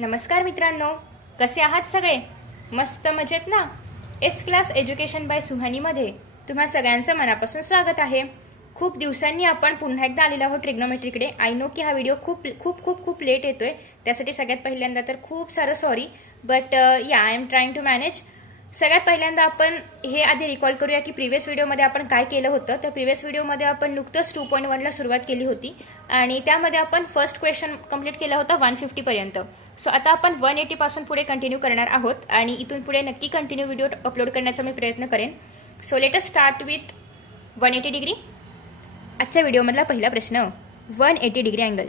नमस्कार मित्रांनो, कसे आहात सगळे? मस्त मजेत ना? एस क्लास एज्युकेशन बाय सुहानीमध्ये तुम्हा सगळ्यांचं मनापासून स्वागत आहे. खूप दिवसांनी आपण पुन्हा एकदा आलेलो आहोत ट्रिग्नोमेट्रीकडे. आय नो की हा व्हिडिओ खूप खूप खूप खूप लेट येतोय, त्यासाठी सगळ्यात पहिल्यांदा तर खूप सारं sorry, but yeah I am trying to manage. सगळ्यात पहिल्यांदा आपण हे आधी रिकॉल करूया की प्रिव्हियस व्हिडिओमध्ये आपण काय केलं होतं. तर प्रिव्हियस व्हिडिओमध्ये आपण नुकतंच 2.1ला सुरुवात केली होती आणि त्यामध्ये आपण फर्स्ट क्वेश्चन कंप्लीट केला होता 150 पर्यंत. सो आता आपण 180 पासून पुढे कंटिन्यू करणार आहोत आणि इथून पुढे नक्की कंटिन्यू व्हिडिओ अपलोड करण्याचा मी प्रयत्न करेन. So let us start with 180 degree. आजच्या व्हिडिओमधला पहिला प्रश्न, 180 डिग्री अँगल.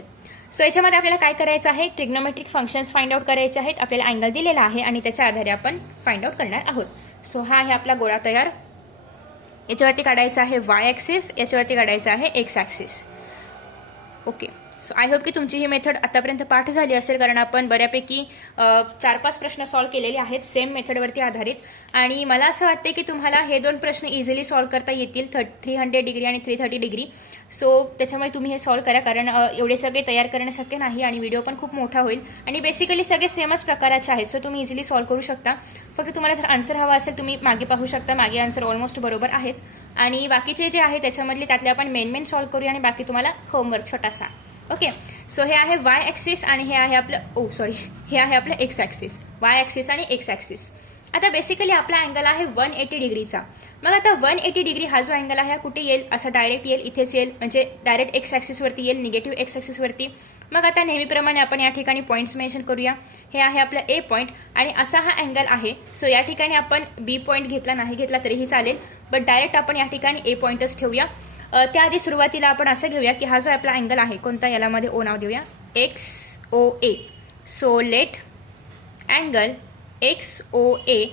सो याच्यामध्ये आपल्याला काय करायचं आहे, ट्रिग्नोमेट्रिक फंक्शन्स फाइंड आउट करायचे आहेत. आपल्याला अँगल दिलेला आहे आणि त्याच्या आधारे आपण फाइंड आउट करणार आहोत. सो हा आहे आपला गोळा तयार. याच्यावरती काढायचा आहे वाय ॲक्सिस, याच्यावरती काढायचा आहे X axis. Okay. So I hope की तुमची ही मेथड आतापर्यंत पाठ झाली असेल, कारण आपण बऱ्यापैकी 4-5 प्रश्न सॉल्व्ह केलेले आहेत सेम मेथडवरती आधारित. आणि मला असं वाटते की तुम्हाला हे दोन प्रश्न इझिली सॉल्व्ह करता येतील, 300 डिग्री आणि 330 डिग्री. सो त्याच्यामुळे तुम्ही हे सॉल्व्ह करा, कारण एवढे सगळे तयार करणं शक्य नाही आणि व्हिडिओ पण खूप मोठा होईल आणि बेसिकली सगळे सेमच प्रकाराचे आहेत. सो तुम्ही इझिली सॉल्व्ह करू शकता. फक्त तुम्हाला जर आन्सर हवा असेल तुम्ही मागे पाहू शकता, मागे आन्सर ऑलमोस्ट बरोबर आहेत. आणि बाकीचे जे आहे त्याच्यामधले त्यातले आपण मेन सॉल्व्ह करूया आणि बाकी तुम्हाला होमवर्क छोटासा. ओके. सो हे आहे वाय ॲक्सिस आणि हे आहे आपलं हे आहे आपलं एक्स ॲक्सिस. वाय ॲक्सिस आणि एक्स ॲक्सिस. आता बेसिकली आपला अँगल आहे 180 डिग्रीचा. मग आता 180 डिग्री हा जो अँगल आहे कुठे येईल, असा डायरेक्ट येईल, इथेच येईल, म्हणजे डायरेक्ट एक्स ॲक्सिसवरती येईल, निगेटिव्ह एक्स ॲक्सिसवरती. मग आता नेहमीप्रमाणे आपण या ठिकाणी पॉईंट्स मेन्शन करूया. हे आहे आपलं ए पॉईंट आणि असा हा अँगल आहे. सो या ठिकाणी आपण बी पॉईंट घेतला नाही घेतला तरीही चालेल, बट डायरेक्ट आपण या ठिकाणी ए पॉईंटच ठेवूया. त्याआधी सुरुवातीला आपण असं घेऊया की हा जो आपला अँगल आहे कोणता, याला मध्ये ओ नाव देऊया, एक्स ओ ए. सो लेट अँगल एक्स ओ ए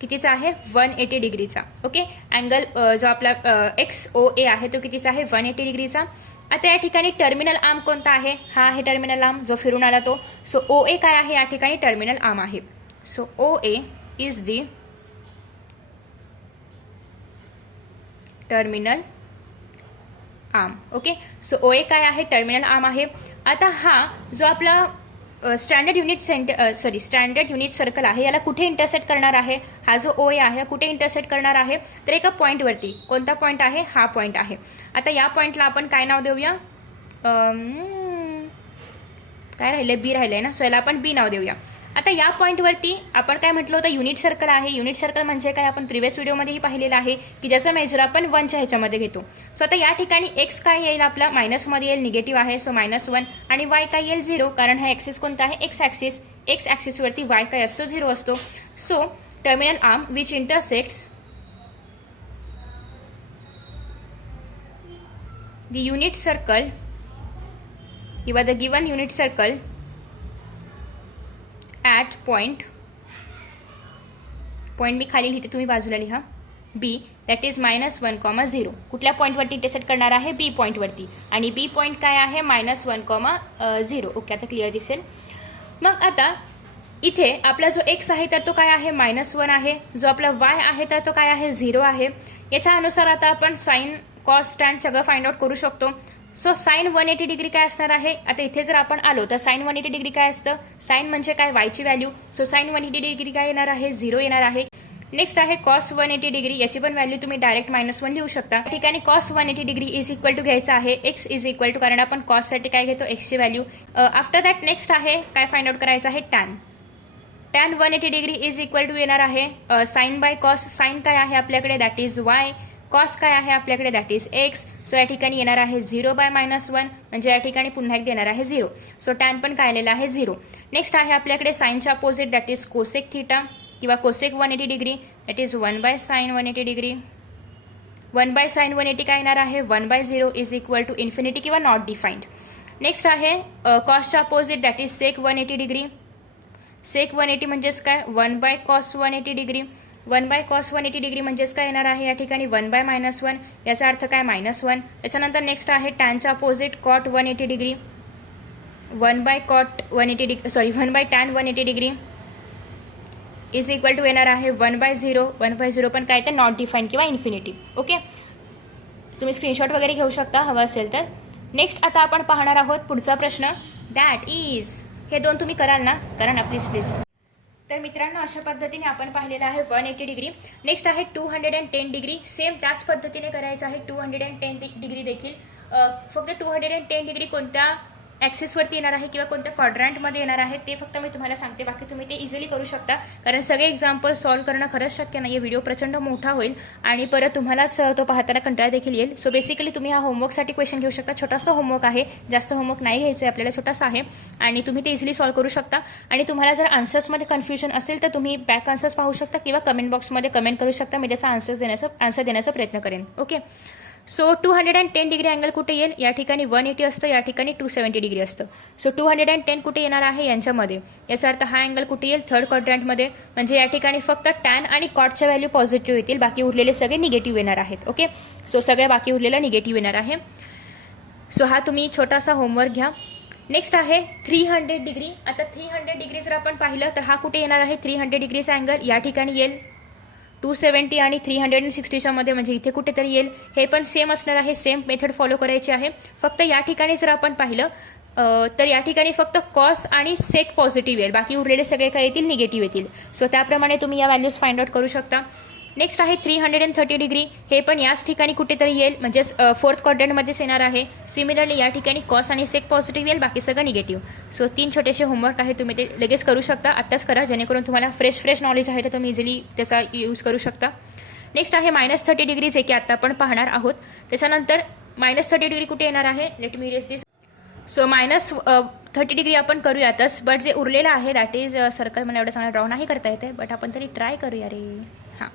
कितीचा आहे, 180 डिग्रीचा. ओके. अँगल जो आपला एक्स ओ ए आहे तो कितीचा आहे, 180 डिग्रीचा. आता या ठिकाणी टर्मिनल आर्म कोणता आहे, हा आहे टर्मिनल आर्म जो फिरून आला तो. सो ओ ए काय आहे, या ठिकाणी टर्मिनल आर्म आहे. So O A is the terminal arm. Okay. So O A काय आहे, टर्मिनल आर्म आहे. आता हा जो आपला स्टँडर्ड युनिट सर्कल आहे याला कुठे इंटरसेक्ट करणार आहे, हा जो ओ ए आहे कुठे इंटरसेक्ट करणार आहे, तर एका पॉईंटवरती. कोणता पॉईंट आहे, हा पॉईंट आहे. आता या पॉईंटला आपण काय नाव देऊया, काय राहिलंय, बी राहिलंय ना. सो याला आपण बी नाव देऊया. आता या पॉईंटवरती आपण काय म्हटलं होतं, युनिट सर्कल आहे. युनिट सर्कल म्हणजे काय, आपण प्रिव्हियस व्हिडिओमध्येही पाहिलेलं आहे की ज्याचं मेजर आपण 1च्या ह्याच्यामध्ये घेतो. सो आता या ठिकाणी एक्स काय येईल आपला, मायनसमध्ये येईल, निगेटिव्ह आहे, सो -1. आणि वाय काय येईल, 0, कारण हा ॲक्सिस कोणता आहे, एक्स ॲक्सिस. एक्स ॲक्सिसवरती वाय काय असतो, 0 असतो. So terminal arm which intersects the unit circle किंवा the given unit circle at point मी खाली लिहिते, तुम्ही बाजूला लिहा, बी दॅट इज -1, 0. कुठल्या पॉईंटवरती इंटरसेक्ट करणार आहे, बी पॉईंटवरती. आणि बी पॉईंट काय आहे, -1, 0. ओके. आता क्लिअर दिसेल. मग आता इथे आपला जो एक्स आहे तर तो काय आहे, -1 आहे. जो आपला वाय आहे तर तो काय आहे, 0 आहे. याच्या अनुसार आता आपण साइन कॉस टॅन सगळं फाइंड आउट करू शकतो. सो साइन 180 डिग्री काय असणार आहे, आता इथे जर आपण आलो तर साइन 180 डिग्री काय असतं, साइन म्हणजे काय, वायची व्हॅल्यू. सो साइन 180 डिग्री काय येणार आहे, 0 येणार आहे. नेक्स्ट आहे कॉस 180 डिग्री, याची पण व्हॅल्यू तुम्ही डायरेक्ट -1 लिहू शकता. या ठिकाणी cos 180 degree is equal to घ्यायचा आहे एक्स इज इक्वल टू, कारण आपण कॉससाठी काय घेतो, एक्सची व्हॅल्यू. आफ्टर दॅट नेक्स्ट आहे काय फाइंड आउट करायचं आहे, tan 180 degree is equal to येणार आहे साइन बाय कॉस. साइन काय आहे आपल्याकडे, दॅट इज वाय. कॉस काय आहे आपल्याकडे, दॅट इज एक्स. सो या ठिकाणी येणार आहे 0 बाय -1, म्हणजे या ठिकाणी पुन्हा एकदा येणार आहे 0. सो टॅन पण काय आलेला आहे, 0. नेक्स्ट आहे आपल्याकडे साइनच्या opposite, that is cosec theta किंवा cosec 180 degree, that is 1 by sine 180 degree. 1 by sine 180 काय येणार आहे, 1/0 इज इक्वल टू इन्फिनिटी किंवा नॉट डिफाईन्ड. नेक्स्ट आहे कॉसच्या opposite, that is sec 180 degree. Sec 180 म्हणजेच काय, 1 by cos 180 degree. 1 by cos 180 degree म्हणजेच काय येणार आहे, या ठिकाणी 1 बाय -1, याचा अर्थ काय, -1. त्याच्यानंतर नेक्स्ट आहे टॅनच्या opposite cot 180 degree. 1 by tan 180 degree is equal to येणार आहे 1/0. 1/0 पण काय, तर नॉट डिफाईन्ड किंवा इन्फिनिटी. ओके. तुम्ही स्क्रीनशॉट वगैरे घेऊ शकता हवा असेल तर. नेक्स्ट आता आपण पाहणार आहोत पुढचा प्रश्न, दॅट इज हे 2 तुम्ही कराल ना? करा ना प्लीज प्लीज. तर मित्रांनो, अशा पद्धतीने आपण पाहिलेलं आहे 180 डिग्री. नेक्स्ट आहे 210 डिग्री. सेम त्याच पद्धतीने करायचं आहे 210 डिग्री देखील. फक्त 210 डिग्री कोणत्या ॲक्सिसवरती येणार आहे किंवा कोणत्या क्वाड्रंटमध्ये येणार आहे ते फक्त मी तुम्हाला सांगते. बाकी तुम्ही ते इझिली करू शकता, कारण सगळे एक्झाम्पल सॉल्व्ह करणं खरंच शक्य नाही आहे. व्हिडिओ प्रचंड मोठा होईल आणि परत तुम्हालाच तो पाहताना कंटाळा देखील येईल. सो बेसिकली तुम्ही हा होमवर्कसाठी क्वेश्चन घेऊ शकता. छोटासा होमवर्क आहे, जास्त होमवर्क नाही घ्यायचं आहे आपल्याला, छोटासा आहे आणि तुम्ही ते इझिली सॉल्व्ह करू शकता. आणि तुम्हाला जर आन्सर्समध्ये कन्फ्युजन असेल तर तुम्ही बॅक आन्सर्स पाहू शकता किंवा कमेंट बॉक्समध्ये कमेंट करू शकता. मी त्याचा आन्सर देण्याचा प्रयत्न करेन. ओके. सो 210 डिग्री अँगल कुठे येईल? या ठिकाणी 180 असतं, या ठिकाणी 270 डिग्री असतं. सो 210 कुठे येणार आहे? यांच्यामध्ये. याचा अर्थ हा अँगल कुठे येईल? थर्ड क्वाड्रंटमध्ये. म्हणजे या ठिकाणी फक्त टॅन आणि कॉटच्या व्हॅल्यू पॉझिटिव्ह येतील, बाकी उरलेले सगळे निगेटिव्ह येणार आहेत. ओके. सो सगळ्या बाकी उरलेला निगेटिव्ह येणार आहे. सो हा तुम्ही छोटासा होमवर्क घ्या. नेक्स्ट आहे 300 डिग्री. आता 300 डिग्री जर आपण पाहिलं तर हा कुठे येणार आहे? 300 डिग्रीचा अँगल या ठिकाणी येईल 270 आणि 360च्या मध्ये, म्हणजे इथे कुठेतरी येईल. हे पण सेम असणार आहे, सेम मेथड फॉलो करायची आहे. फक्त या ठिकाणी जर आपण पाहिलं तर या ठिकाणी फक्त कॉस आणि सेक पॉझिटिव्ह येईल, बाकी उरलेले सगळे काय येतील? निगेटिव्ह येतील. सो त्याप्रमाणे तुम्ही या व्हॅल्यूज फाइंड आउट करू शकता. नेक्स्ट आहे 330 डिग्री. हे पण याच ठिकाणी कुठेतरी येईल, म्हणजेच फोर्थ क्वाड्रंटमध्येच येणार आहे. सिमिलरली या ठिकाणी कॉस आणि सेक पॉझिटिव्ह येईल, बाकी सगळं निगेटिव्ह. सो 3 छोटेसे होमवर्क आहे, तुम्ही ते लगेच करू शकता. आत्ताच करा, जेणेकरून तुम्हाला फ्रेश नॉलेज आहे तर तुम्ही इझिली त्याचा यूज करू शकता. नेक्स्ट आहे -30 डिग्री, जे की आत्ता आपण पाहणार आहोत. त्याच्यानंतर -30 डिग्री कुठे येणार आहे? लेट मी रेस दिस. सो -30 डिग्री आपण करूयातच, बट जे उरलेलं आहे दॅट इज सर्कल. मला एवढं चांगलं ड्रॉ नाही करता येते, बट आपण तरी ट्राय करूया रे. हां.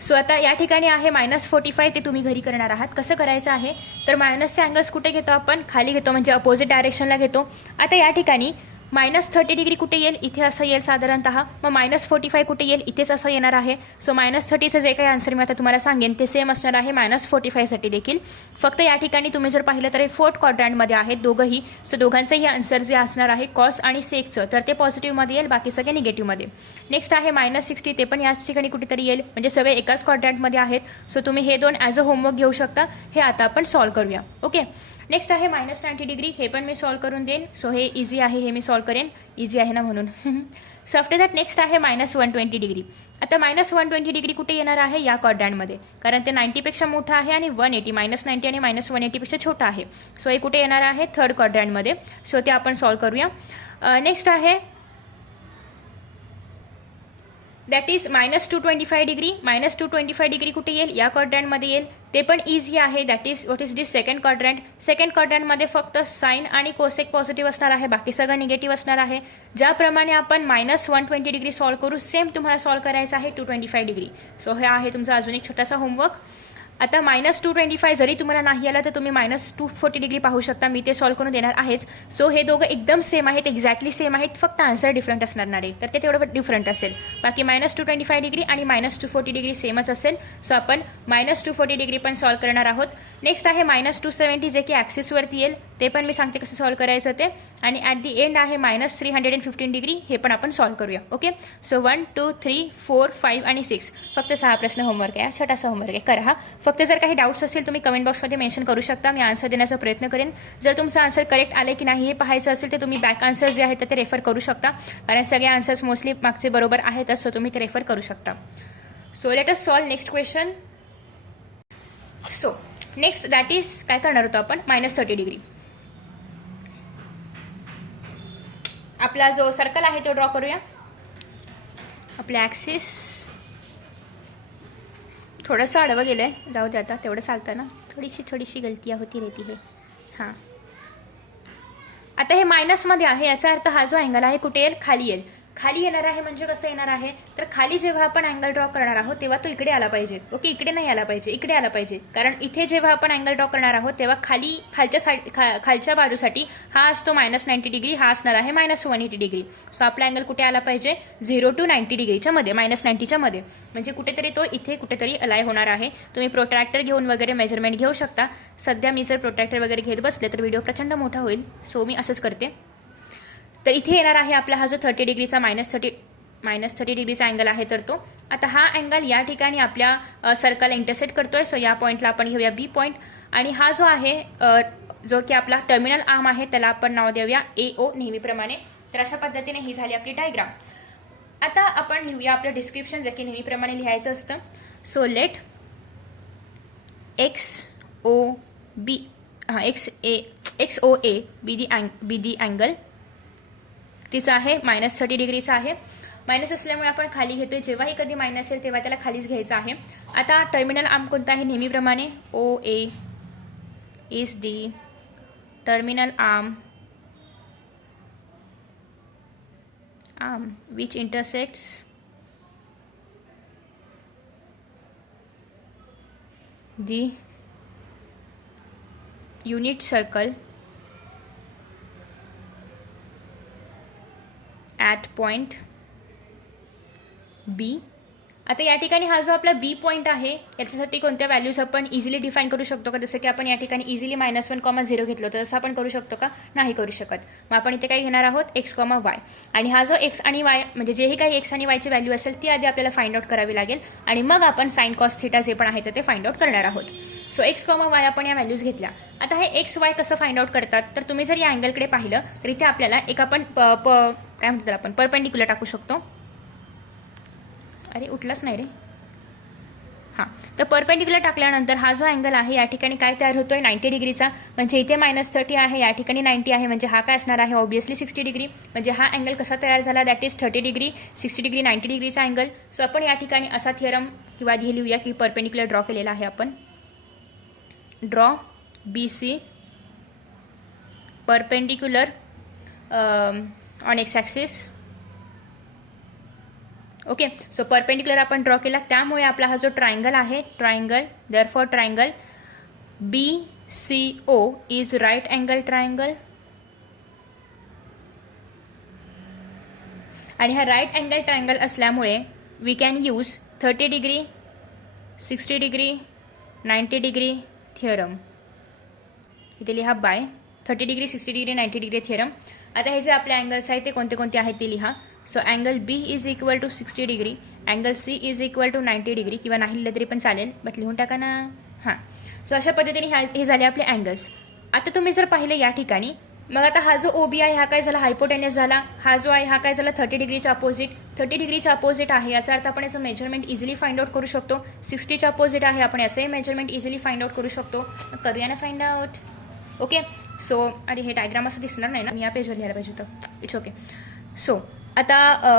सो आता या ठिकाणी आहे -45, ते तुम्ही घरी करणार आहात. कसं करायचं आहे तर मायनसचे अँगल्स कुठे घेतो आपण? खाली घेतो, म्हणजे अपोजिट डायरेक्शनला घेतो. आता या ठिकाणी -30 डिग्री कुठे येईल? इथे असं येईल साधारणतः. मग -45 कुठे येईल? इथेच असं येणार आहे. सो -30चं जे काही आन्सर मी आता तुम्हाला सांगेन ते सेम असणार आहे -45साठी देखील. फक्त या ठिकाणी तुम्ही जर पाहिलं तर हे फोर्थ क्वाड्रंटमध्ये आहेत दोघंही. सो दोघांचंही आन्सर जे असणार आहे कॉस आणि सेकचं, तर ते पॉझिटिव्हमध्ये येईल, बाकी सगळे निगेटिव्हमध्ये. नेक्स्ट आहे -60. ते पण याच ठिकाणी कुठेतरी येईल, म्हणजे सगळे एकाच क्वाड्रंटमध्ये आहेत. सो तुम्ही हे 2 ॲज अ होमवर्क घेऊ शकता. हे आता आपण सॉल्व्ह करूया. ओके. नेक्स्ट आहे -90 डिग्री. हे पण मी सॉल्व्ह करून देईन. सो हे इझी आहे, हे मी सॉल्व्ह करेन, इझी आहे ना म्हणून. सो आफ्टर दॅट नेक्स्ट आहे -120 डिग्री. आता -120 डिग्री कुठे येणार आहे? या क्वाड्रंटमध्ये, कारण ते 90पेक्षा मोठं आहे आणि 180 -90 आणि -180पेक्षा छोटं आहे. सो हे कुठे येणार आहे? थर्ड क्वाड्रंटमध्ये. सो ते आपण सॉल्व्ह करूया. नेक्स्ट आहे दॅट इज -225 डिग्री. -225 डिग्री कुठे येईल? या क्वाड्रंटमध्ये येईल. ते पण इझी आहे. That is what is this second quadrant. Second क्वाड्रंटमध्ये फक्त साइन आणि कोसेक पॉझिटिव्ह असणार आहे, बाकी सगळं निगेटिव्ह असणार आहे. ज्याप्रमाणे आपण -120 डिग्री सॉल्व्ह करू, सेम तुम्हाला सॉल्व्ह करायचं आहे 225 डिग्री. सो हे आहे तुमचा अजून एक छोटासा होमवर्क. आता -225 जरी तुम्हाला नाही आला तर तुम्ही -240 डिग्री पाहू शकता. मी ते सॉल्व्ह करून देणार आहेच. सो हे दोघं एकदम सेम आहेत, एक्झॅक्टली सेम आहेत, फक्त आन्सर डिफरंट असणार आहे, तर ते तेवढं डिफरंट असेल. बाकी -225 डिग्री आणि -240 डिग्री सेमच असेल. सो आपण -240 डिग्री पण सॉल्व्ह करणार आहोत. नेक्स्ट आहे -270, जे की ॲक्सिसवरती येईल. ते पण मी सांगते कसं सॉल्व्ह करायचं ते. आणि ॲट दी एंड आहे -315 डिग्री. हे पण आपण सॉल्व्ह करूया. ओके. सो 1 2 3 4 5 आणि 6 फक्त 6 प्रश्न होमवर्क आहे, छोटासा होमवर्क आहे, करा हा. फक्त जर काही डाऊट्स असेल तुम्ही कमेंट बॉक्समध्ये मेन्शन करू शकता, मी आन्सर देण्याचा प्रयत्न करेन. जर तुमचं आन्सर करेक्ट आले की नाही हे पाहायचं असेल तर तुम्ही बॅक आन्सर जे आहेत ते रेफर करू शकता, कारण सगळे आन्सर्स मोस्टली मागचे बरोबर आहेतच. सो तुम्ही ते रेफर करू शकता. So let us solve next question. So next that is काय करणार होतो आपण? -30 डिग्री. आपला जो सर्कल आहे तो ड्रॉ करूया. आपल्या ॲक्सिस थोडंसं आडवं गेलं आहे, जाऊ दे आता, तेवढं चालतं ना. थोडीशी गलती होती रहती है. हां. आता हे मायनसमध्ये आहे, याचा अर्थ हा जो अँगल आहे कुठे येईल? खाली येईल. खाली येणार आहे म्हणजे कसं येणार आहे तर खाली जेव्हा आपण अँगल ड्रॉ करणार आहोत तेव्हा तो इकडे आला पाहिजे. ओके. इकडे नाही आला पाहिजे, इकडे आला पाहिजे, कारण इथे जेव्हा आपण अँगल ड्रॉ करणार आहोत तेव्हा खालच्या बाजूसाठी हा असतो -90 डिग्री, हा असणार आहे -180 डिग्री. सो आपला अँगल कुठे आला पाहिजे? 0 to 90 डिग्रीच्या मध्ये, -90च्या मध्ये, म्हणजे कुठेतरी तो इथे कुठेतरी अलाय होणार आहे. तुम्ही प्रोट्रॅक्टर घेऊन वगैरे मेजरमेंट घेऊ शकता. सध्या मी जर प्रोट्रॅक्टर वगैरे घेत बसले तर व्हिडिओ प्रचंड मोठा होईल, सो मी असंच करते. तर इथे येणार आहे आपला हा जो 30 डिग्रीचा -30 डिग्रीचा अँगल आहे तर तो. आता हा अँगल या ठिकाणी आपल्या सर्कल इंटरसेक्ट करतोय. सो या पॉईंटला आपण घेऊया बी पॉईंट, आणि हा जो आहे जो की आपला टर्मिनल आर्म आहे त्याला आपण नाव देऊया AO नेहमीप्रमाणे. तर अशा पद्धतीने ही झाली आपली डायग्राम. आता आपण लिहूया आपलं डिस्क्रिप्शन, जे की नेहमीप्रमाणे लिहायचं असतं. So let XOA be the angle. तिचा आहे -30 डिग्रीचा आहे. मायनस असल्यामुळे आपण खाली घेतोय. जेव्हाही कधी मायनस येईल तेव्हा त्याला खालीच घ्यायचं आहे. आता टर्मिनल आर्म कोणता आहे? नेहमीप्रमाणे OA is the terminal arm which intersects the unit circle at point B. आता या ठिकाणी हा जो आपला बी पॉईंट आहे याच्यासाठी कोणत्या व्हॅल्यूज आपण इझिली डिफाईन करू शकतो का? जसं की आपण या ठिकाणी इझिली -1,0 घेतलं होतं, तसं आपण करू शकतो का? नाही करू शकत. मग आपण इथे काय घेणार आहोत? x,y. आणि हा जो x आणि y म्हणजे जेही काही x आणि y ची व्हॅल्यू असेल ती आधी आपल्याला फाइंड आउट करावी लागेल आणि मग आपण साइन कॉस थिटा जे पण आहे ते फाइंड आउट करणार आहोत. सो x,y आपण या व्हॅल्यूज घेतल्या. आता हे XY कसं फाइंड आउट करतात? तर तुम्ही जर या अँगलकडे पाहिलं तर इथे आपल्याला एक आपण काय म्हणतात आपण परपेंडिक्युलर टाकू शकतो. अरे उठलंच नाही रे. हां, तर परपेंडिक्युलर टाकल्यानंतर हा जो अँगल आहे या ठिकाणी काय तयार होतोय? 90 डिग्रीचा. म्हणजे इथे -30 आहे, या ठिकाणी 90 आहे, म्हणजे हा काय असणार आहे? Obviously 60 degree. म्हणजे हा अँगल कसा तयार झाला? दॅट इज 30 डिग्री, 60 डिग्री, 90 डिग्रीचा अँगल. सो आपण या ठिकाणी असा थिअरम किंवा आधी लिहूया की परपेंडिक्युलर ड्रॉ केलेला आहे आपण. Draw BC perpendicular on x axis. Okay, so perpendicular आपण ड्रॉ केला, त्यामुळे आपला हा जो ट्रायंगल आहे, triangle therefore triangle BCO is right angle triangle. आणि हा राईट अँगल ट्रायंगल असल्यामुळे we can use 30 degree, 60 degree, 90 degree theorem. इथे लिहा by 30 degree, 60 degree, 90 degree theorem. आता हे जे आपले अँगल्स आहेत ते कोणते कोणते आहेत ते लिहा. So angle B is equal to 60 degree, angle C is equal to 90 degree, किंवा नाही लिहिलं तरी पण चालेल, बट लिहून टाका ना. हां, सो अशा पद्धतीने हे झाले आपले अँगल्स. आता तुम्ही जर पाहिलं या ठिकाणी, मग आता हा जो OB आहे हा काय झाला? हायपोटेनस झाला. हा जो आहे हा काय झाला? 30 डिग्रीचा अपोजिट. 30 डिग्रीचा अपोजिट आहे याचा अर्थ आपण याचं मेजरमेंट इझिली फाइंड आउट करू शकतो. 60च्या अपोजिट आहे, आपण याचंही मेजरमेंट इझिली फाइंड आउट करू शकतो. करूया ना फाइंड आउट. ओके, सो अरे हे डायग्राम असं दिसणार नाही ना, मी या पेजवर लिहायला पाहिजे होतं. It's okay. सो आता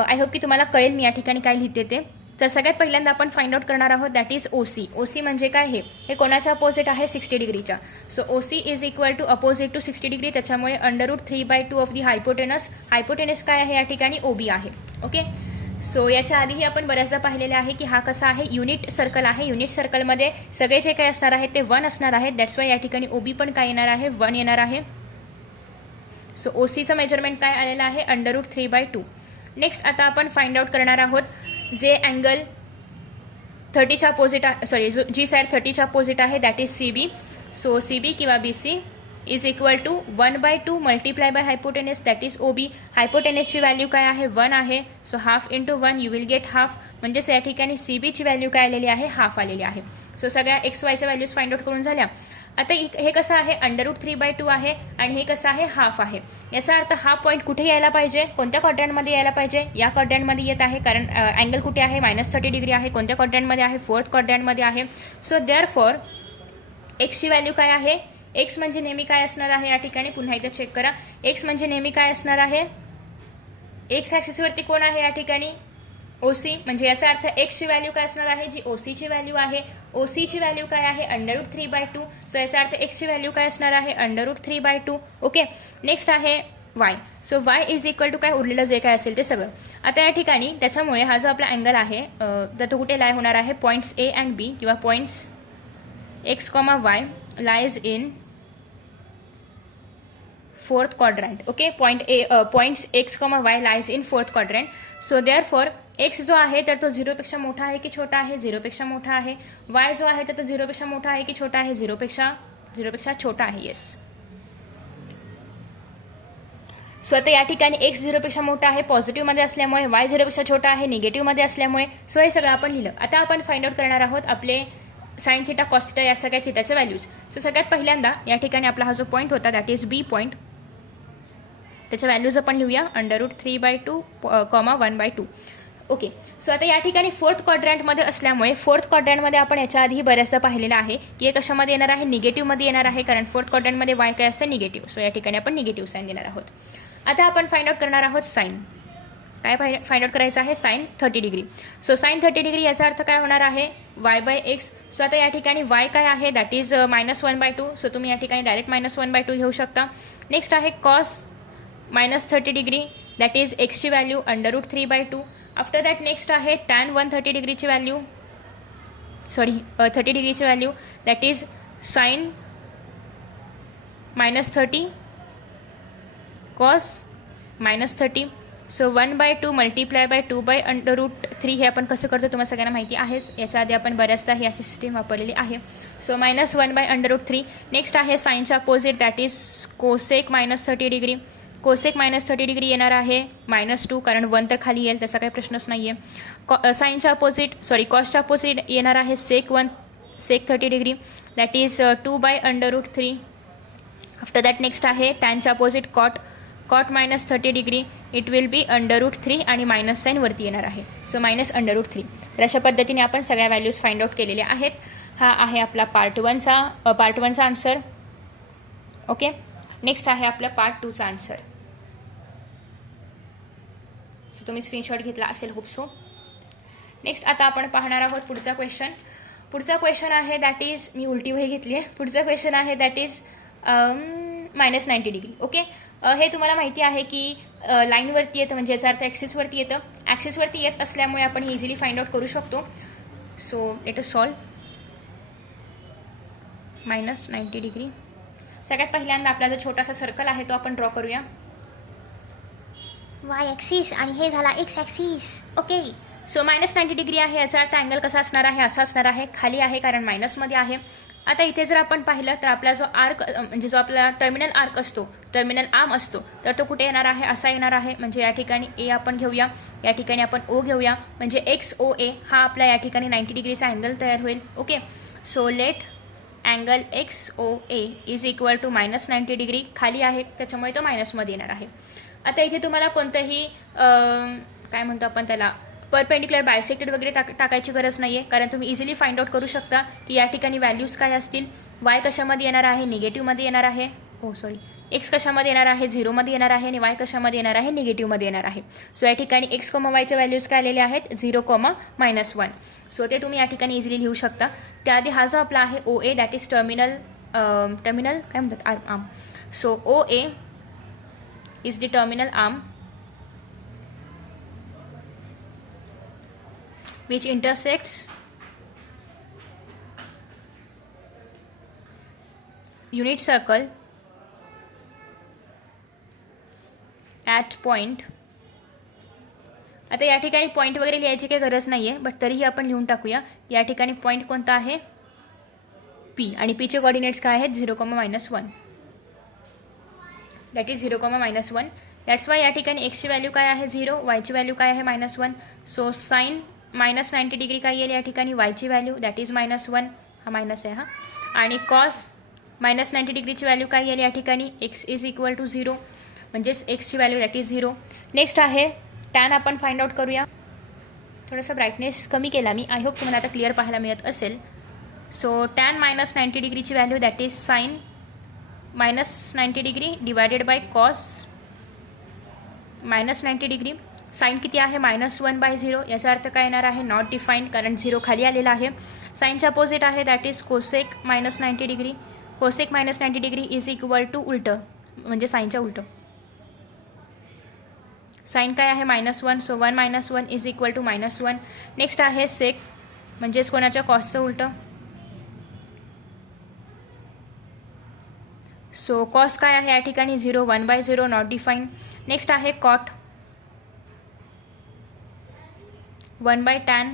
आय होप की तुम्हाला कळेल मी या ठिकाणी काय लिहिते ते. तर सगळ्यात पहिल्यांदा आपण फाइंड आउट करणार आहोत दॅट इज OC. OC म्हणजे काय? हे कोणाच्या अपोजिट आहे? 60 डिग्रीच्या. So OC is equal to opposite to 60 degree, त्याच्यामुळे √3/2 ऑफ दी हायपोटेनस. हायपोटेनस काय आहे या ठिकाणी? OB आहे. ओके, सो याच्या आधीही आपण बऱ्याचदा पाहिलेले आहे की हा कसा आहे? युनिट सर्कल आहे. युनिट सर्कलमध्ये सगळे जे काही असणार आहे ते 1 असणार आहे. दॅट्स वाय या ठिकाणी OB पण काय येणार आहे? 1 येणार आहे. सो OCचं मेजरमेंट काय आलेलं आहे? √3/2. नेक्स्ट आता आपण फाइंड आउट करणार आहोत जे अँगल 30च्या अपोजिट सॉरी जी साईड 30च्या अपोजिट आहे that is CB. So CB किंवा BC is equal to 1/2 multiply by hypotenuse that is OB. हायपोटेनसची व्हॅल्यू काय आहे? 1 आहे. So half into 1 you will get half. म्हणजेच या ठिकाणी CBची व्हॅल्यू काय आलेली आहे? हाफ आलेली आहे. सो सगळ्या XYच्या व्हॅल्यूज फाइंड आउट करून झाल्या. आता हे कसं आहे? √3/2 आहे आणि हे कसं आहे? हाफ आहे. याचा अर्थ हा पॉईंट कुठे यायला पाहिजे? कोणत्या क्वाड्रंटमध्ये यायला पाहिजे? या क्वाड्रंटमध्ये येत आहे, कारण अँगल कुठे आहे? -30 डिग्री आहे. कोणत्या क्वाड्रंटमध्ये आहे? 4th क्वाड्रंटमध्ये आहे. सो देअरफॉर एक्सची व्हॅल्यू काय आहे? एक्स म्हणजे नेहमी काय असणार आहे? या ठिकाणी पुन्हा एकदा चेक करा. एक्स म्हणजे नेहमी काय असणार आहे? एक्स ॲक्सिसवरती कोण आहे या ठिकाणी? OC. म्हणजे याचा अर्थ एक्सची व्हॅल्यू काय असणार आहे? जी OCची व्हॅल्यू आहे. OCची व्हॅल्यू काय आहे? √3/2. सो याचा अर्थ एक्सची व्हॅल्यू काय असणार आहे? √3/2. ओके, नेक्स्ट आहे Y. So Y is equal to काय? उरलेलं जे काय असेल ते सगळं. आता या ठिकाणी त्याच्यामुळे हा जो आपला अँगल आहे तर तो कुठे लाय होणार आहे? पॉईंट्स A अँड B किंवा points X,Y lies in 4th quadrant. Okay, points X,Y lies in 4th quadrant. So therefore x जो आहे तर तो 0 पेक्षा मोठा आहे की छोटा आहे? 0 पेक्षा मोठा आहे. वाय जो आहे तर तो 0 पेक्षा मोठा आहे की छोटा आहे? 0 पेक्षा छोटा आहे. येस. सो आता या ठिकाणी एक्स 0 पेक्षा मोठा आहे पॉझिटिव्हमध्ये असल्यामुळे, वाय 0 पेक्षा छोटा आहे निगेटिव्हमध्ये असल्यामुळे. सो हे सगळं आपण लिहिलं. आता आपण फाइंड आउट करणार आहोत आपले साइन थिटा, कॉस थिटा या सगळ्या थिटाच्या व्हॅल्यूज. सो सगळ्यात पहिल्यांदा या ठिकाणी आपला हा जो पॉईंट होता दॅट इज B पॉईंट. त्याच्या व्हॅल्यूज आपण लिहूया √3/2 कॉमा 1/2. ओके. सो आता या ठिकाणी फोर्थ क्वाड्रंटमध्ये असल्यामुळे फोर्थ क्वाड्रंटमध्ये आपण याच्या आधीही बऱ्याचदा पाहिलेलं आहे की हे कशामध्ये येणार आहे, निगेटिव्हमध्ये येणार आहे, कारण फोर्थ क्वाड्रंटमध्ये वाय काय असतं, निगेटिव्ह. सो या ठिकाणी आपण निगेटिव्ह साईन देणार आहोत. आता आपण फाइंड आउट करणार आहोत साईन. काय फाइंड आउट करायचं आहे, sine 30 degree. So sine 30 degree याचा अर्थ काय होणार आहे, y/x. सो आता या ठिकाणी y काय आहे, दॅट इज -1/2. सो तुम्ही या ठिकाणी डायरेक्ट -1/2 घेऊ शकता. नेक्स्ट आहे कॉस -30 डिग्री, दॅट इज एक्सची व्हॅल्यू √3/2. आफ्टर दॅट नेक्स्ट आहे टॅन 130 डिग्रीची व्हॅल्यू, 30 डिग्रीची value, that is sine -30 cos -30. So 1/2 multiply by 2/√3. हे आपण कसं करतो तुम्हाला सगळ्यांना माहिती आहेच. याच्या आधी आपण बऱ्याचदा ही अशी सिस्टीम वापरलेली आहे. सो -1/√3. नेक्स्ट आहे साईनच्या अपोजिट, that is cosec -30 degree. Cosec -30 degree येणार आहे -2, कारण 1 तर खाली येईल, त्याचा काही प्रश्नच नाही आहे. साईनच्या अपोजिट कॉसच्या अपोजिट येणार आहे sec 30 degree, that is 2/√3. After that next आहे टॅनच्या opposite cot -30 degree, it will be √3 आणि मायनस साईन वरती येणार आहे. सो -√3. तर अशा पद्धतीने आपण सगळ्या व्हॅल्यूज फाइंड आउट केलेल्या आहेत. हा आहे आपला पार्ट 1चा आन्सर. ओके. नेक्स्ट आहे आपला पार्ट 2चा आन्सर. सो तुम्ही स्क्रीनशॉट घेतला असेल, होप सो. नेक्स्ट आता आपण पाहणार आहोत पुढचा क्वेश्चन. पुढचा क्वेश्चन आहे दॅट इज, मी उलटी वही घेतली आहे. पुढचा क्वेश्चन आहे दॅट इज -90 डिग्री. ओके. हे तुम्हाला माहिती आहे की लाईनवरती येतं, म्हणजे याचा अर्थ ॲक्सिसवरती येतं. ॲक्सिसवरती येत असल्यामुळे आपण हे इझिली फाइंड आउट करू शकतो. सो लेट अस सॉल्व. -90 डिग्री. सगळ्यात पहिल्यांदा आपला जो छोटासा सर्कल आहे तो आपण ड्रॉ करूया. वाय ॲक्सिस आणि हे झाला x axis. Okay. So -90 degree आहे, याचा अर्थ अँगल कसा असणार आहे, असा असणार आहे, खाली आहे कारण मायनसमध्ये आहे. आता इथे जर आपण पाहिलं तर आपला जो आर्क, म्हणजे जो आपला टर्मिनल आर्क असतो, टर्मिनल आर्म असतो, तर तो कुठे येणार आहे, असा येणार आहे. म्हणजे या ठिकाणी ए आपण घेऊया, या ठिकाणी आपण ओ घेऊया, म्हणजे XOA हा आपला या ठिकाणी 90 डिग्रीचा अँगल तयार होईल. Okay. So let angle XOA is equal to -90 degree. खाली आहे त्याच्यामुळे तो मायनसमध्ये येणार आहे. आता इथे तुम्हाला कोणतंही काय म्हणतो आपण त्याला, परपेंडिक्युलर बायसेक्टेड वगैरे टाकायची गरज नाही आहे, कारण तुम्ही इझिली फाइंड आउट करू शकता की या ठिकाणी व्हॅल्यूज काय असतील. वाय कशामध्ये येणार आहे, निगेटिव्हमध्ये येणार आहे. एक्स कशामध्ये येणार आहे, 0मध्ये येणार आहे, आणि वाय कशामध्ये येणार आहे, निगेटिव्हमध्ये येणार आहे. सो या ठिकाणी एक्स, वायच्या व्हॅल्यूज काय आलेले आहेत, 0, -1. सो ते तुम्ही या ठिकाणी इझिली लिहू शकता. त्याआधी हा जो आपला आहे OA, दॅट इज टर्मिनल काय म्हणतात, arm. So OA is the terminal arm which intersects unit circle at point. आता या ठिकाणी पॉईंट वगैरे लिहायची काही गरज नाही आहे, बट तरीही आपण लिहून टाकूया. या ठिकाणी पॉईंट कोणता आहे, P, आणि Pचे कोऑर्डिनेट्स काय आहेत, 0, -1. That is 0, -1. दॅट्स वाय या ठिकाणी एक्सची व्हॅल्यू काय आहे, 0, वायची व्हॅल्यू काय आहे, -1. सो साईन -90 डिग्री काय येईल या ठिकाणी, वायची व्हॅल्यू दॅट इज -1, हा मायनस आहे हा. आणि कॉस -90 डिग्रीची व्हॅल्यू काय येईल या ठिकाणी, एक्स इज इक्वल टू 0, म्हणजेच एक्सची व्हॅल्यू दॅट इज 0. नेक्स्ट आहे टॅन. आपण फाइंड आउट करूया. थोडंसं ब्राईटनेस कमी केला मी, आय होप तुम्हाला आता क्लिअर पाहायला मिळत असेल. सो टॅन -90 डिग्रीची value that is sine -90 degree divided by cos -90 degree. Sine किती आहे, -1/0. याचा अर्थ काय येणार आहे, नॉट डिफाईन्ड, कारण 0 खाली आलेला आहे. साईनच्या अपोजिट आहे that is cosec -90 degree. Cosec -90 degree is equal to उलटं, म्हणजे साईनच्या उलटं. साईन काय आहे, -1. So 1 - 1 is equal to -1. Next आहे सेक, म्हणजेच कोणाच्या कॉसचं उलटं. सो कॉस काय आहे या ठिकाणी, 0, 1/0, नॉट डिफाईन्ड. नेक्स्ट आहे कॉट, 1/tan.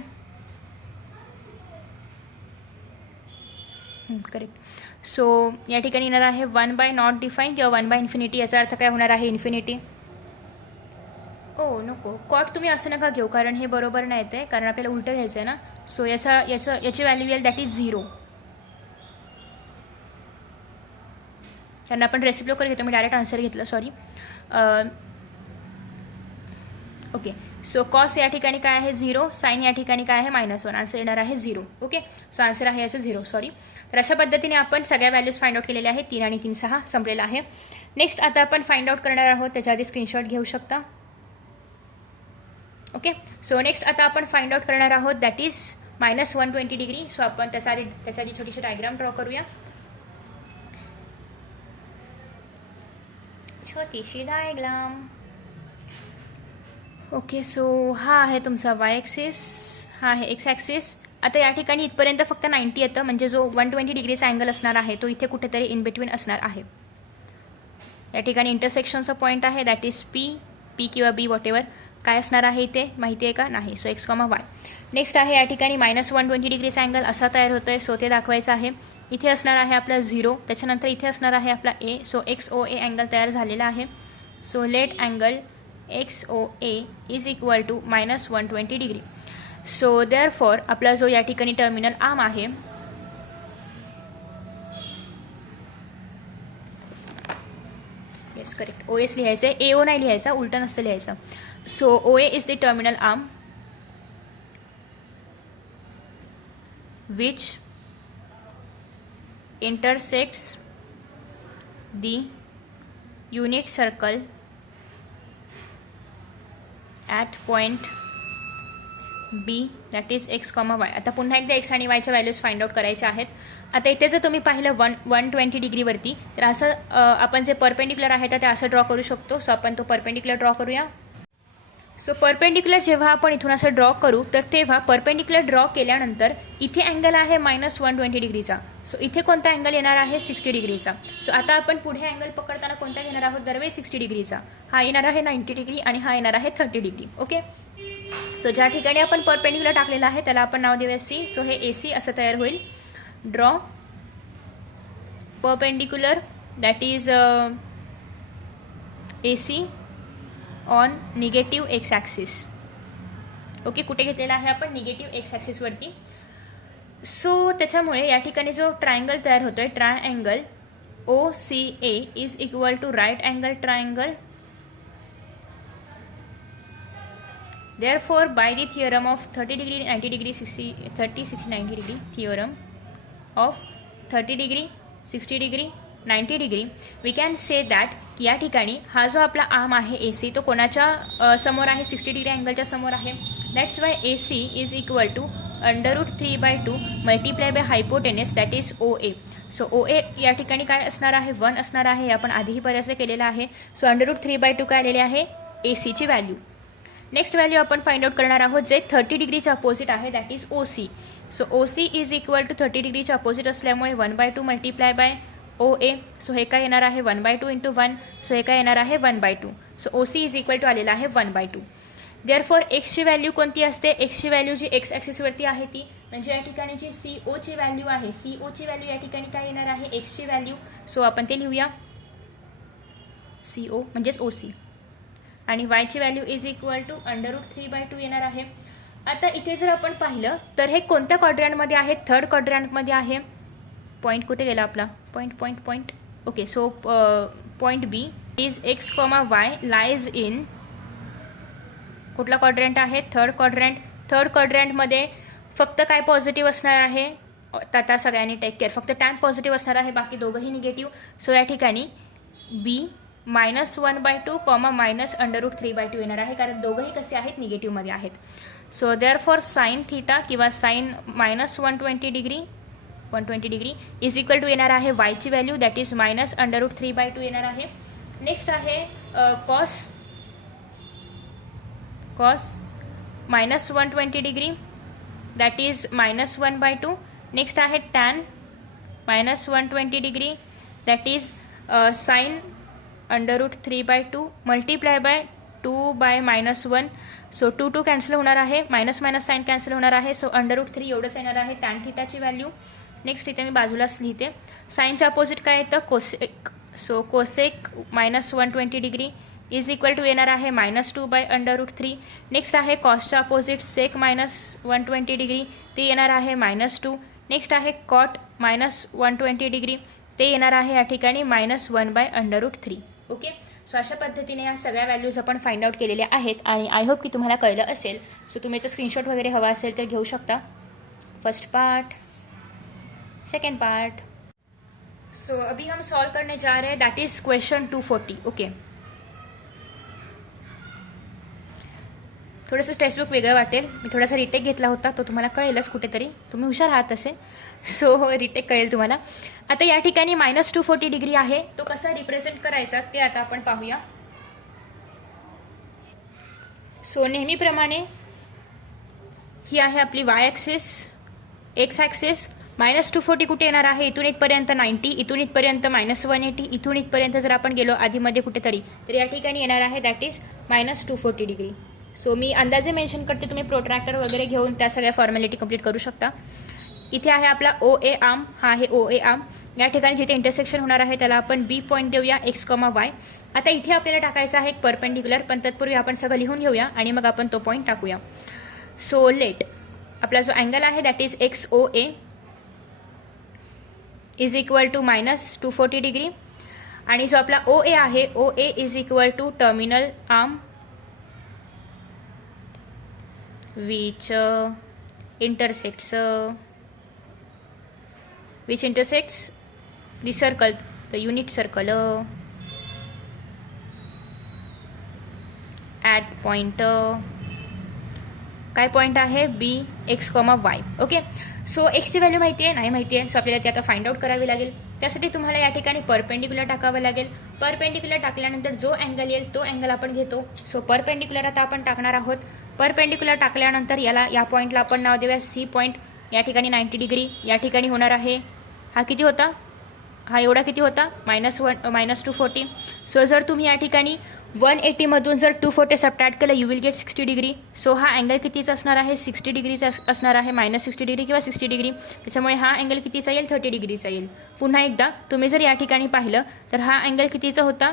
करेक्ट. सो या ठिकाणी येणार आहे 1 नॉट डिफाईन किंवा 1/∞. याचा अर्थ काय होणार आहे, इन्फिनिटी. ओ नको, कॉट तुम्ही असं नका घेऊ, कारण हे बरोबर नाही येते, कारण आपल्याला उलटं घ्यायचं आहे ना. सो याची व्हॅल्यू येईल दॅट इज 0, कारण आपण रेसिप्रोकल घेतो, मी डायरेक्ट आन्सर घेतलं, सॉरी. ओके, सो कॉस या ठिकाणी काय आहे 0, साईन या ठिकाणी काय आहे -1, आन्सर येणार आहे 0. ओके, सो आन्सर आहे याचं 0, सॉरी. तर अशा पद्धतीने आपण सगळ्या व्हॅल्यूज फाइंड आउट केलेल्या आहेत. 3 आणि 3 6 संपलेला आहे. नेक्स्ट आता आपण फाइंड आउट करणार आहोत, त्याच्या आधी स्क्रीनशॉट घेऊ शकता. ओके, सो नेक्स्ट आता आपण फाइंड आउट करणार आहोत दॅट इज -120 डिग्री. सो आपण त्याच्या आधी छोटीशी डायग्राम ड्रॉ करूया. छोटीशी डायग्राम. ओके, सो हा आहे तुमचा वाय ॲक्सिस, हा आहे एक्स ॲक्सिस. आता या ठिकाणी इथपर्यंत फक्त 90 येतं, म्हणजे जो 120 डिग्रीचा अँगल असणार आहे तो इथे कुठेतरी इन बिटवीन असणार आहे. या ठिकाणी इंटरसेक्शनचा पॉईंट आहे दॅट इज पी किंवा बी वॉटेवर. काय असणार आहे इथे माहिती आहे का? नाही. So x comma y. Next आहे या ठिकाणी -120 डिग्रीचा अँगल असा तयार होतो आहे, सो ते दाखवायचं आहे. इथे असणार आहे आपला 0, त्याच्यानंतर इथे असणार आहे आपला ए. सो XOA अँगल तयार झालेला आहे. So let angle XOA is equal to -120 degree. So therefore आपला जो या ठिकाणी टर्मिनल आर्म आहे, येस करेक्ट, OS लिहायचं आहे, AO नाही लिहायचा, उलटं नसतं लिहायचं. So OA is the terminal arm which intersects the unit circle at point B that is x, y. आता पुन्हा एकदा x आणि yच्या व्हॅल्यूज फाइंड आउट करायच्या आहेत. आता इथे जर तुम्ही पाहिलं 120 डिग्रीवरती, तर असं आपण जे परपेंडिक्युलर आहे तर ते असं ड्रॉ करू शकतो. सो आपण तो परपेंडिक्युलर ड्रॉ करूया. सो परपेंडिक्युलर जेव्हा आपण इथून असं ड्रॉ करू, तर तेव्हा परपेंडिक्युलर ड्रॉ केल्यानंतर इथे अँगल आहे -120 डिग्रीचा. सो इथे कोणता अँगल येणार आहे 60 डिग्रीचा. सो आता आपण पुढे अँगल पकडताना कोणता घेणार आहोत? दरवेळी 60 डिग्रीचा. हा येणार आहे 90 डिग्री आणि हा येणार आहे 30 डिग्री. ओके, सो ज्या ठिकाणी आपण परपेंडिक्युलर टाकलेला आहे त्याला आपण नाव देऊया सी. सो हे AC असं तयार होईल. Draw perpendicular that is AC on negative x axis. Okay, कुठे घेतलेला आहे आपण? Negative x ॲक्सिसवरती. सो त्याच्यामुळे या ठिकाणी जो ट्रायंगल तयार होतो आहे, triangle OCA is equal to right angle triangle. Therefore, by the theorem of 30 degree, 90 degree, 30, 60, 90 degree, theorem of 30 degree, 60 degree, 90 degree, we can say that या ठिकाणी हा जो आपला आर्म आहे AC तो कोणाच्या समोर आहे? 60 डिग्री अँगलच्या समोर आहे. That's why AC is equal to √3/2 multiply by hypotenuse that is OA. So OA या ठिकाणी काय असणार आहे? 1 असणार आहे. आपण आधीही बऱ्याचदा केलेलं आहे. सो √3/2 काय आलेले आहे? ACची व्हॅल्यू. नेक्स्ट व्हॅल्यू आपण फाइंड आउट करणार आहोत जे 30 डिग्रीच्या अपोजिट आहे that is OC. So OC is equal to 30 डिग्रीच्या अपोजिट असल्यामुळे 1/2 मल्टिप्लाय बाय OA. सो हे काय येणार आहे? 1/2 इंटू 1. सो हे काय येणार आहे? 1/2. So OC is equal to आलेला आहे 1/2. देअरफॉर एक्सची व्हॅल्यू कोणती असते? एक्सची व्हॅल्यू जी एक्स ॲक्सिसवरती आहे ती, म्हणजे या ठिकाणी जी COची व्हॅल्यू आहे, COची व्हॅल्यू या ठिकाणी काय येणार आहे? एक्सची व्हॅल्यू. सो आपण ते लिहूया, CO म्हणजेच OC. आणि वायची व्हॅल्यू इज इक्वल टू √3/2 येणार आहे. आता इथे जर आपण पाहिलं तर हे कोणत्या क्वाड्रंटमध्ये आहे? थर्ड क्वाड्रंटमध्ये आहे. पॉईंट कुठे गेला आपला? Point. Okay, so point B is x, y lies in कुठला क्वाड्रंट आहे? Third quadrant. थर्ड क्वाड्रंटमध्ये फक्त काय पॉझिटिव्ह असणार आहे? आता सगळ्यांनी टेक केअर, फक्त टॅन पॉझिटिव्ह असणार आहे, बाकी दोघंही निगेटिव्ह. सो या ठिकाणी B -1/2 -√3/2 येणार आहे, कारण दोघंही कसे आहेत? निगेटिव्हमध्ये आहेत. सो देअरफॉर साइन थिटा किंवा sine -120 degree is equal to येणार आहे वायची व्हॅल्यू दॅट इज -√3/2 येणार आहे. नेक्स्ट आहे cos -120 degree that is -1/2. Next आहे tan -120 degree that is sine √3/2 multiply by 2/-1. So 2 cancel होणार आहे, मायनस साईन कॅन्सल होणार आहे. सो √3 एवढंच येणार आहे टॅन थिटाची व्हॅल्यू. नेक्स्ट इथे मी बाजूलाच लिहिते. साईनच्या अपोजिट काय येतं? Cosec. So cosec -120 degree is equal to येणार आहे -2/√3. नेक्स्ट आहे कॉसच्या अपोजिट सेक -120 डिग्री, ते येणार आहे -2. नेक्स्ट आहे कॉट -120 डिग्री, ते येणार आहे या ठिकाणी -1/√3. ओके, सो अशा पद्धतीने या सगळ्या व्हॅल्यूज आपण फाइंड आउट केलेल्या आहेत आणि आय होप की तुम्हाला कळलं असेल. सो तुम्ही याचा स्क्रीनशॉट वगैरे हवा असेल तर घेऊ शकता. First part, second part. So अभी हम सॉल्व करने जा रहे हैं, दैट इज क्वेश्चन 240. ओके, थोडंसं टेक्स्टबुक वेगळं वाटेल. मी थोडासा रिटेक घेतला होता, तो तुम्हाला कळेलच कुठेतरी. तुम्ही हुशार आहात तसे, सो रिटेक कळेल तुम्हाला. आता या ठिकाणी -240 डिग्री आहे, तो कसा रिप्रेझेंट करायचा ते आता आपण पाहूया. सो नेहमीप्रमाणे ही आहे आपली वाय ॲक्सिस, एक्स ॲक्सिस. -240 कुठे येणार आहे? इथून इथपर्यंत 90, इथून इथपर्यंत -180, इथून इथपर्यंत जर आपण गेलो आधीमध्ये कुठेतरी तर या ठिकाणी येणार आहे दॅट इज -240 डिग्री. सो मी अंदाजे मेन्शन करते, तुम्ही प्रोट्रॅक्टर वगैरे घेऊन त्या सगळ्या फॉर्मॅलिटी कंप्लीट करू शकता. इथे आहे आपला OA आर्म, हा आहे OA आर्म. या ठिकाणी जिथे इंटरसेक्शन होणार आहे त्याला आपण B पॉईंट देऊया, x, y. आता इथे आपल्याला टाकायचा आहे एक परपेंडिक्युलर, पण तत्पूर्वी आपण सगळं लिहून घेऊया आणि मग आपण तो पॉईंट टाकूया. सो लेट आपला जो अँगल आहे that is XOA is equal to -240 degree आणि जो आपला OA आहे OA is equal to terminal arm which intersects the circle, the unit circle at point काय पॉईंट आहे B, x, y. Okay, so एक्सची व्हॅल्यू माहिती आहे, नाही माहिती आहे, सो आपल्याला ती आता फाइंड आउट करावी लागेल. त्यासाठी तुम्हाला या ठिकाणी परपेंडिक्युलर टाकावं लागेल. परपेंडिक्युलर टाकल्यानंतर जो अँगल येईल तो अँगल आपण घेतो. सो परपेंडिक्युलर आता आपण टाकणार आहोत. परपेंडिक्युलर टाकल्यानंतर या पॉईंटला आपण नाव देऊया C पॉईंट. या ठिकाणी 90 डिग्री या ठिकाणी होणार आहे. हा किती होता? हा एवढा किती होता? -240. सो जर तुम्ही या ठिकाणी 180मधून जर 240 सबट्रॅक्ट केलं you will gate 60 degree. So हा अँगल कितीचा असणार आहे? 60 डिग्रीचा असणार आहे, -60 डिग्री किंवा 60 डिग्री. त्याच्यामुळे हा अँगल कितीचा येईल? 30 डिग्रीचा येईल. पुन्हा एकदा तुम्ही जर या ठिकाणी पाहिलं तर हा अँगल कितीचा होता?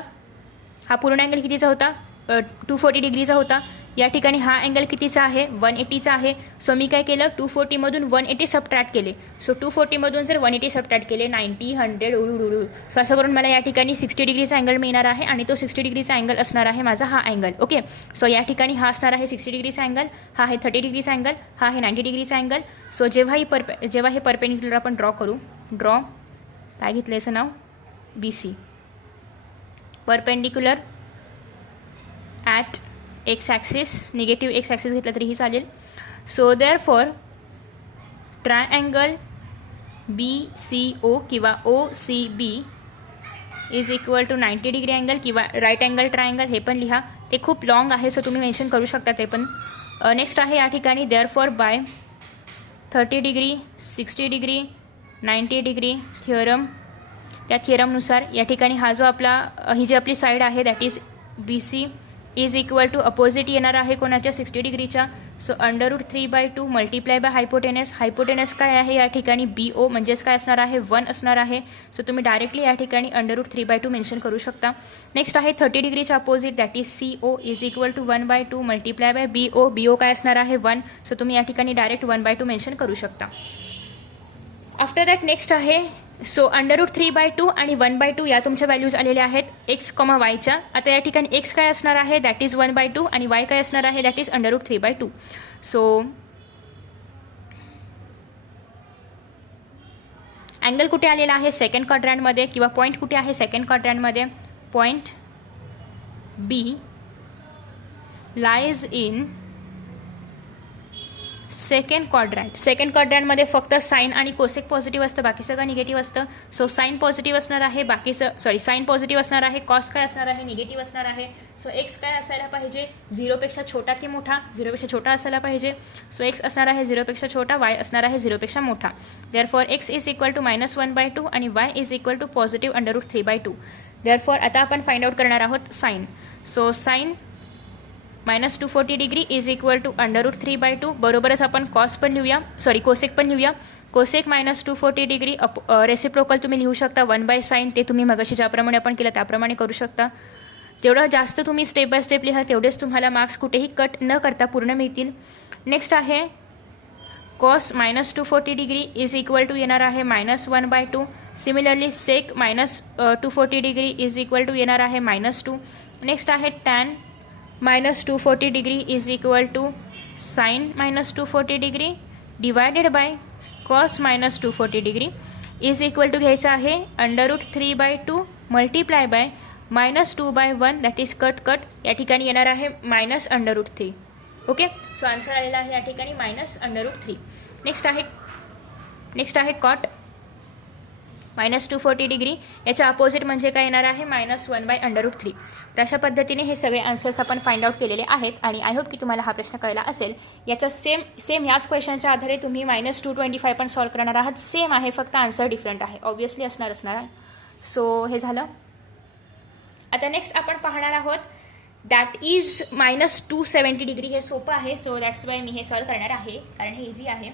हा पूर्ण अँगल कितीचा होता? 240 डिग्रीचा होता. या ठिकाणी हा अँगल कितीचा आहे? 180चा आहे. सो मी काय केलं? 240मधून 180 सबट्रॅक्ट केले. सो 240मधून जर 180 सबट्रॅक्ट केले 90, 100 उडू. सो असं करून मला या ठिकाणी 60 डिग्रीचा अँगल मिळणार आहे आणि तो 60 डिग्रीचा अँगल असणार आहे माझा हा अँगल. ओके, सो या ठिकाणी हा असणार आहे 60 डिग्रीचा अँगल, हा आहे 30 डिग्रीचा अँगल, हा आहे 90 डिग्रीचा अँगल. सो जेव्हा हे परपेंडिक्युलर आपण ड्रॉ करू, काय घेतलं याचं नाव? BC, perpendicular at x axis, negative x axis घेतला तरीही चालेल. सो देअरफॉर ट्रायँगल BCO किंवा OCB is equal to 90 degree angle किंवा राईट अँगल ट्रायँगल, हे पण लिहा. ते खूप लॉंग आहे सो तुम्ही मेन्शन करू शकता ते पण. नेक्स्ट आहे या ठिकाणी therefore by 30 degree, 60 degree, 90 degree theorem. त्या थिअरमनुसार या ठिकाणी हा जो आपला ही जी आपली साईड आहे that is BC is equal to opposite येणार आहे कोणाच्या? 60 डिग्रीच्या. So √3/2 multiply by hypotenuse. Hypotenuse काय आहे या ठिकाणी? BO म्हणजेच काय असणार आहे? 1 असणार आहे. सो तुम्ही डायरेक्टली या ठिकाणी √3/2 मेन्शन करू शकता. नेक्स्ट आहे 30 डिग्रीच्या opposite that is CO is equal to 1/2 multiply by BO. BO काय असणार आहे? 1. सो तुम्ही या ठिकाणी डायरेक्ट 1/2 मेन्शन करू शकता. आफ्टर दॅट नेक्स्ट आहे सो √3/2 आणि 1/2 या तुमच्या व्हॅल्यूज आलेल्या आहेत x, yच्या. आता या ठिकाणी x काय असणार आहे? दॅट इज 1/2 आणि y काय असणार आहे? That is √3/2. सो अँगल कुठे आलेला आहे? सेकंड क्वाड्रंटमध्ये. किंवा पॉईंट कुठे आहे? सेकंड क्वाड्रंटमध्ये. Point B lies in second quadrant. Second क्वाड्रंटमध्ये फक्त साईन आणि कोसेक पॉझिटिव्ह असतं, बाकी सगळं निगेटिव्ह असतं. सो साईन पॉझिटिव्ह असणार आहे, साईन पॉझिटिव्ह असणार आहे, कॉस काय असणार आहे? निगेटिव्ह असणार आहे. सो एक्स काय असायला पाहिजे? 0पेक्षा छोटा की मोठा? 0पेक्षा छोटा असायला पाहिजे. सो एक्स असणार आहे 0पेक्षा छोटा, वाय असणार आहे 0पेक्षा मोठा. Therefore x is equal to -1/2 आणि y is equal to positive √3/2. Therefore आता आपण फाइंड आउट करणार आहोत sine. So sine -240 degree is equal to √3/2. बरोबरच आपण कॉस पण लिहूया, कोसेक पण लिहूया. कोसेक -240 डिग्री रेसिप्रोकल तुम्ही लिहू शकता 1/sin. ते तुम्ही मगाशी ज्याप्रमाणे आपण केलं त्याप्रमाणे करू शकता. जेवढं जास्त तुम्ही स्टेप बाय स्टेप लिहाल तेवढेच तुम्हाला मार्क्स कुठेही कट न करता पूर्ण मिळतील. नेक्स्ट आहे cos -240 degree is equal to येणार आहे -1/2. Similarly sec -240 degree is equal to येणार आहे -2. नेक्स्ट आहे tan -240 degree is equal to sine -240 degree divided by cos -240 degree is equal to घ्यायचं आहे √3/2 multiply by -2/1 that is cut या ठिकाणी येणार आहे -√3. ओके, सो आन्सर आलेला आहे या ठिकाणी -√3. नेक्स्ट आहे कॉट -240 डिग्री, याच्या अपोजिट म्हणजे काय येणार आहे -1/√3. तर अशा पद्धतीने हे सगळे आन्सर्स आपण फाइंड आउट केलेले आहेत आणि आय होप की तुम्हाला हा प्रश्न कळला असेल. याच्या सेम याच क्वेश्चनच्या आधारे तुम्ही -225 पण सॉल्व्ह करणार आहात. सेम आहे, फक्त आन्सर डिफरंट आहे, ऑब्व्हियसली असणार आहे. सो हे झालं. आता नेक्स्ट आपण पाहणार आहोत दॅट इज -270 डिग्री. हे सोपं आहे, सो दॅट्स वाय मी हे सॉल्व्ह करणार आहे कारण हे इझी आहे.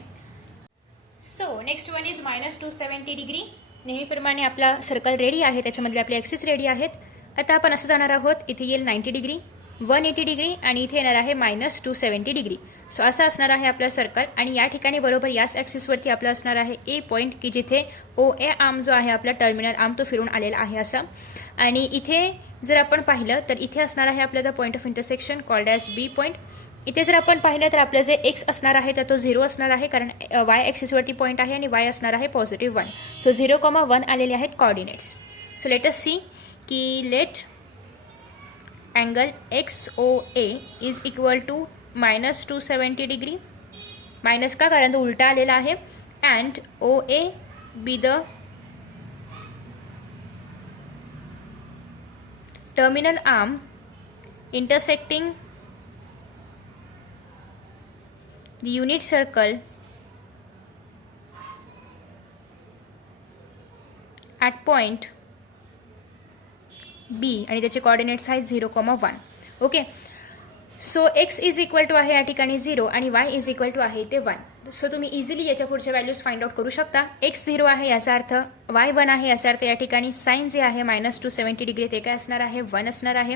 So next one is -270 degree. नेहमीप्रमाणे आपला सर्कल रेडी आहे, त्याच्यामधले आपले ॲक्सिस रेडी आहेत. आता आपण असं जाणार आहोत, इथे येईल 90 डिग्री, 180 डिग्री आणि इथे येणार आहे -270 डिग्री. सो असं असणार आहे आपलं सर्कल आणि या ठिकाणी बरोबर याच ॲक्सिसवरती आपलं असणार आहे ए पॉईंट, की जिथे OA आर्म जो आहे आपला टर्मिनल आर्म तो फिरून आलेला आहे असं. आणि इथे जर आपण पाहिलं तर इथे असणार आहे आपलं the point of intersection called as B point. इथे जर आपण पाहिलं तर आपलं जे एक्स असणार आहे तर तो 0 असणार आहे कारण वाय ॲक्सिसवरती पॉईंट आहे आणि वाय असणार आहे +1. सो 0,1 आलेले आहेत coordinates. So let us see की let angle XOA is equal to -270 degree. Minus का, कारण तो उलटा आलेला आहे. And OA be the terminal arm intersecting the unit circle at point B आणि त्याचे कोऑर्डिनेट्स आहेत 0,1. Okay, so x is equal to आहे या ठिकाणी 0 आणि y इज इक्वल टू आहे ते 1. सो तुम्ही इझिली याच्या पुढच्या व्हॅल्यूज फाइंड आउट करू शकता. x 0 आहे याचा अर्थ y 1 आहे, याचा अर्थ या ठिकाणी साइन जे आहे -270 डिग्री ते काय असणार आहे 1 असणार आहे.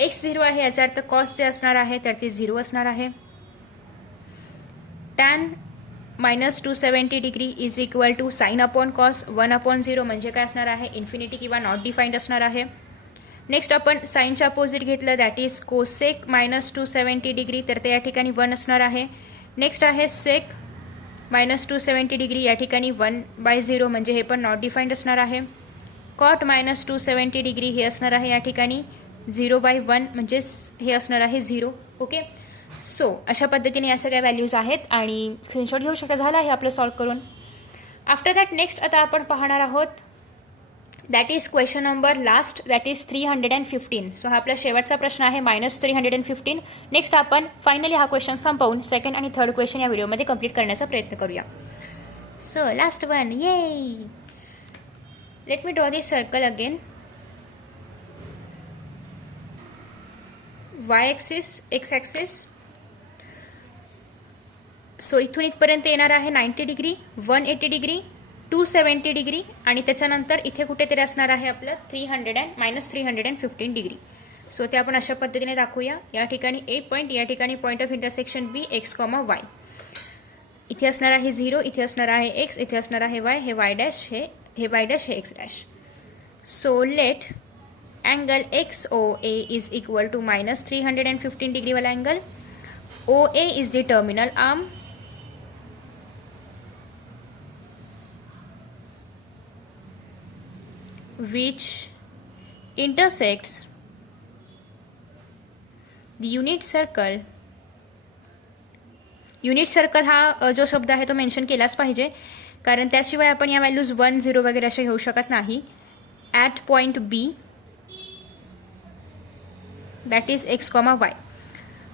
x 0 आहे याचा अर्थ कॉस जे असणार आहे तर ते 0 असणार आहे. Tan -270 degree is equal to sine upon cos 1/0 म्हणजे काय असणार आहे इन्फिनिटी किंवा नॉट डिफाईंड असणार आहे. नेक्स्ट आपण साइनच्या अपोजिट घेतलं दॅट इज कोसेक -270 डिग्री तर ते या ठिकाणी 1 असणार आहे. नेक्स्ट आहे सेक -270 डिग्री, या ठिकाणी 1/0 म्हणजे हे पण नॉट डिफाईंड असणार आहे. कॉट -270 डिग्री हे असणार आहे या ठिकाणी 0/1 म्हणजे हे असणार आहे 0. ओके, सो अशा पद्धतीने या सगळ्या व्हॅल्यूज आहेत आणि स्क्रीनशॉट घेऊ शकता. झालं आहे आपलं सॉल्व्ह करून. आफ्टर दॅट नेक्स्ट आता आपण पाहणार आहोत that is question number last that is 315. So हा आपला शेवटचा प्रश्न आहे -315. नेक्स्ट आपण फायनली हा क्वेश्चन संपवून सेकंड आणि थर्ड क्वेश्चन या व्हिडिओमध्ये कंप्लीट करण्याचा प्रयत्न करूया. सो लास्ट वन, ये let me draw this circle again. Y axis, X axis. So इथून इथपर्यंत येणार आहे 90 डिग्री, 180 डिग्री, 270 डिग्री आणि त्याच्यानंतर इथे कुठेतरी असणार आहे आपलं -315 डिग्री. सो ते आपण अशा पद्धतीने दाखवूया. या ठिकाणी ए पॉईंट, या ठिकाणी point of intersection B x, y. इथे असणार आहे 0, इथे असणार आहे x, इथे असणार आहे y, हे y डॅश, हे y डॅश, हे x dash. So let angle XOA is equal to -315 degree वाला angle. OA is the terminal arm which intersects the unit circle. Unit circle हा जो शब्द आहे तो मेन्शन केलाच पाहिजे कारण त्याशिवाय आपण या व्हॅल्यूज 1, 0 वगैरे असे घेऊ शकत नाही. At point B that is x, y.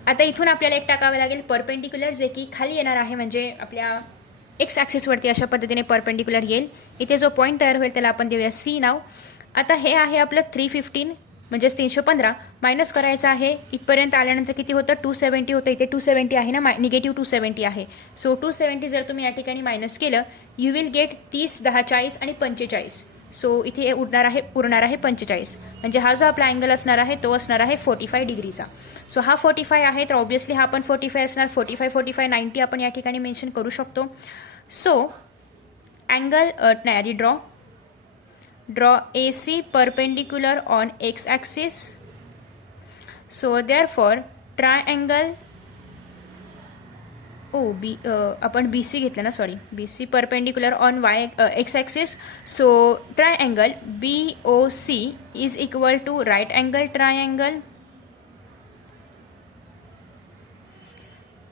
आता इथून आपल्याला एक टाकावे लागेल परपेंडिक्युलर जे की खाली येणार आहे म्हणजे आपल्या एक्स ॲक्सिसवरती अशा पद्धतीने परपेंडिक्युलर येईल. इथे जो पॉईंट तयार होईल त्याला आपण देऊया C नाव. आता हे आहे आपलं 315 म्हणजेच 315 मायनस करायचं आहे. इथपर्यंत आल्यानंतर किती होतं 270 होतं. इथे 270 आहे ना, निगेटिव्ह 270 आहे. सो 270 जर तुम्ही या ठिकाणी मायनस केलं यू विल गेट 30, 10, 40 आणि 45. सो इथे उरणार आहे 45 म्हणजे हा जो आपला अँगल असणार आहे तो असणार आहे 45 डिग्रीचा. सो हा 45 आहे तर ऑब्व्हियसली हा पण 45 असणार. 45, 90 आपण या ठिकाणी मेन्शन करू शकतो. सो अँगल नाही आधी draw AC perpendicular on x axis so therefore triangle आपण बी सी घेतलं ना, sorry, B C perpendicular on Y X axis. So triangle B O C is equal to right angle triangle.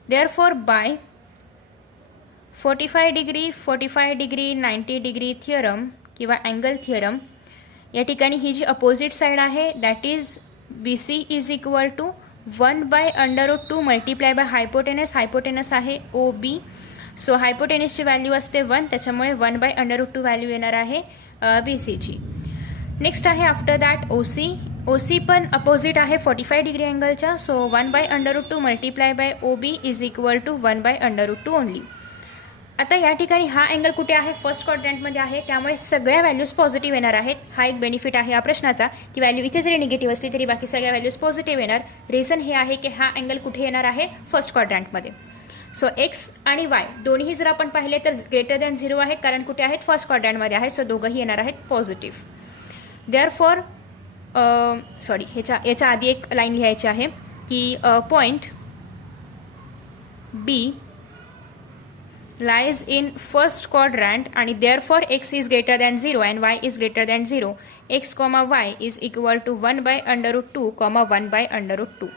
Therefore by 45 degree 45 degree 90 degree theorem किंवा angle theorem, या ठिकाणी ही जी opposite side आहे that is B C is equal to 1/√2 multiply by hypotenuse. Hypotenuse आहे O B. So हायपोटेनसची value असते 1, त्याच्यामुळे 1/√2 value येणार आहे बी सीची. नेक्स्ट आहे after that O C. O C पण अपोजिट आहे 45 डिग्री अँगलच्या. So 1/√2 multiply by O B is equal to 1/√2 only. आता या ठिकाणी हा अँगल कुठे आहे, फर्स्ट क्वाड्रंटमध्ये आहे, त्यामुळे सगळ्या व्हॅल्यूज पॉझिटिव्ह येणार आहेत. हा एक बेनिफिट आहे या प्रश्नाचा की व्हॅल्यू इथे जरी निगेटिव्ह असली तरी बाकी सगळ्या व्हॅल्यूज पॉझिटिव्ह येणार. रिझन हे आहे की हा अँगल कुठे येणार आहे, फर्स्ट क्वाड्रंटमध्ये. सो एक्स आणि वाय दोन्ही जर आपण पाहिले तर ग्रेटर दॅन 0 आहेत, कारण कुठे आहेत, फर्स्ट क्वाड्रंटमध्ये आहेत. सो दोघंही येणार आहेत पॉझिटिव्ह. देअरफॉर याच्या आधी एक लाईन लिहायची आहे की point B lies in first quadrant आणि therefore x is greater than 0 and y is greater than 0. x, y is equal to 1/√2, 1/√2.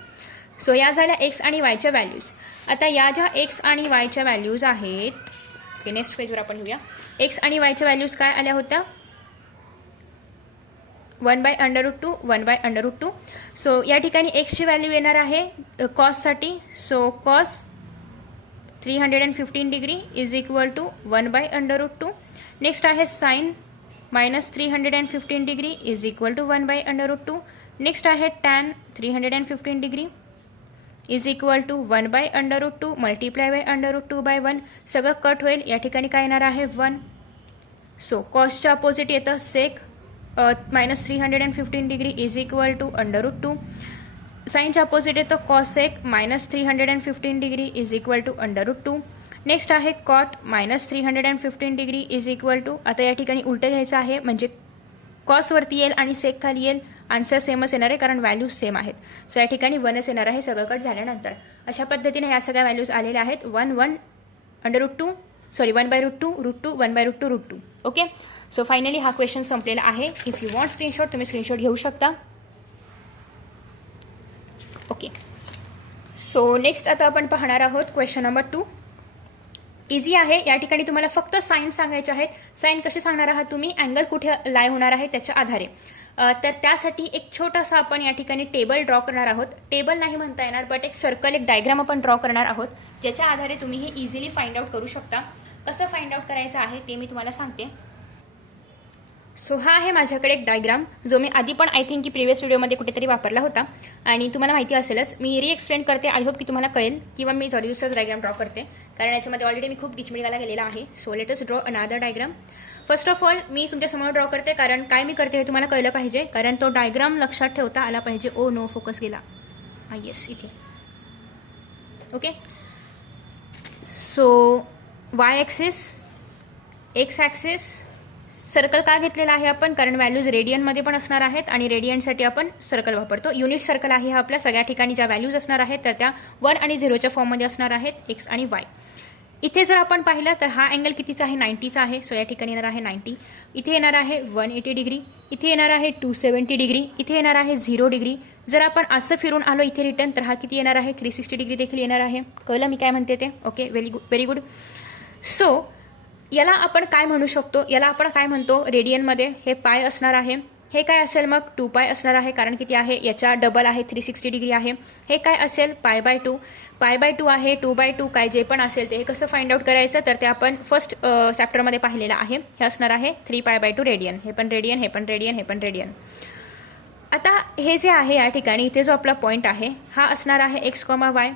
So या झाल्या x आणि y च्या व्हॅल्यूज. आता या ज्या x आणि y च्या व्हॅल्यूज आहेत, नेक्स्ट पेजवर आपण घेऊया. x आणि y च्या व्हॅल्यूज काय आल्या होत्या, 1/√2, 1/√2. सो या ठिकाणी x ची व्हॅल्यू येणार आहे कॉससाठी. So cos 315 degree is equal to 1/√2. Next आहे sine minus 315 degree is equal to 1/√2. Next आहे tan 315 degree is equal to 1/√2 multiply by √2/1. सगळं कट होईल, या ठिकाणी काय येणार आहे 1. सो कॉसच्या अपोजिट येतं sec minus 315 degree is equal to √2. साईनच्या अपोजिट येतं cosec minus 315 degree is equal to √2. Next आहे cot minus 315 degree is equal to, आता या ठिकाणी उलटं घ्यायचं आहे म्हणजे कॉसवरती येईल आणि सेक खाली येईल. आन्सर सेमच येणार आहे कारण व्हॅल्यूज सेम आहेत. सो या ठिकाणी 1च येणार आहे सगळं कट झाल्यानंतर. अशा पद्धतीने ह्या सगळ्या व्हॅल्यूज आलेल्या आहेत. 1/√2 √2 1/√2 ओके. सो फायनली हा क्वेश्चन संपलेला आहे. इफ यू वॉन्ट स्क्रीनशॉट तुम्ही स्क्रीनशॉट घेऊ शकता. ओके. सो नेक्स्ट आता आपण पाहणार आहोत क्वेश्चन नंबर 2. इझी आहे. या ठिकाणी तुम्हाला फक्त साईन सांगायचे आहेत. साईन कसे सांगणार आहात तुम्ही, अँगल कुठे लाय होणार आहे त्याच्या आधारे. तर त्यासाठी एक छोटासा आपण या ठिकाणी टेबल ड्रॉ करणार आहोत. टेबल नाही म्हणता येणार बट एक सर्कल, एक डायग्राम आपण ड्रॉ करणार आहोत ज्याच्या आधारे तुम्ही हे इझिली फाइंड आउट करू शकता. कसं फाइंड आउट करायचं आहे ते मी तुम्हाला सांगते. सो हा आहे माझ्याकडे एक डायग्राम जो मी आधी पण आय थिंक की प्रिव्हियस व्हिडिओमध्ये कुठेतरी वापरला होता आणि तुम्हाला माहिती असेलच. मी एक्सप्लेन करते, आय होप की तुम्हाला कळेल, किंवा मी थोडी दुसराच डायग्राम ड्रॉ करते कारण याच्यामध्ये ऑलरेडी मी खूप गिचमिळगाला गेलेला आहे. सो लेट अस ड्रॉ अनादर डायग्राम. फर्स्ट ऑफ ऑल मी तुमच्यासमोर ड्रॉ करते कारण काय मी करते हे तुम्हाला कळलं पाहिजे, कारण तो डायग्राम लक्षात ठेवता आला पाहिजे. ओ नो, फोकस गेला. येस, इथे. Okay. So Y axis, X axis, circle का घेतलेला आहे आपण, कारण व्हॅल्यूज रेडियनमध्ये पण असणार आहेत आणि रेडियनसाठी आपण सर्कल वापरतो. युनिट सर्कल आहे हा आपल्या. सगळ्या ठिकाणी ज्या व्हॅल्यूज असणार आहेत तर त्या 1 आणि 0च्या फॉर्ममध्ये असणार आहेत, एक्स आणि वाय. इथे जर आपण पाहिलं तर हा अँगल कितीचा आहे, 90चा आहे. सो या ठिकाणी येणार आहे 90. इथे येणार आहे 180 डिग्री. इथे येणार आहे 270 डिग्री. इथे येणार आहे 0 डिग्री. जर आपण असं फिरून आलो इथे रिटर्न तर हा किती येणार आहे, 360 डिग्री देखील येणार आहे. कळलं मी काय म्हणते ते. Okay, very good. सो याला आपण काय म्हणू शकतो, याला आपण काय म्हणतो रेडियनमध्ये, हे पाय असणार आहे. हे काय असेल मग 2π असणार आहे कारण किती आहे, याच्या डबल आहे, 360 डिग्री आहे. हे काय असेल π/2. π/2 आहे, 2/2 काय जे पण असेल ते. हे कसं फाइंड आउट करायचं तर ते आपण फर्स्ट चॅप्टरमध्ये पाहिलेलं आहे. हे असणार आहे 3π/2 रेडियन. हे पण रेडियन, हे पण रेडियन, हे पण रेडियन. आता हे जे आहे या ठिकाणी इथे जो आपला पॉईंट आहे हा असणार आहे x, y.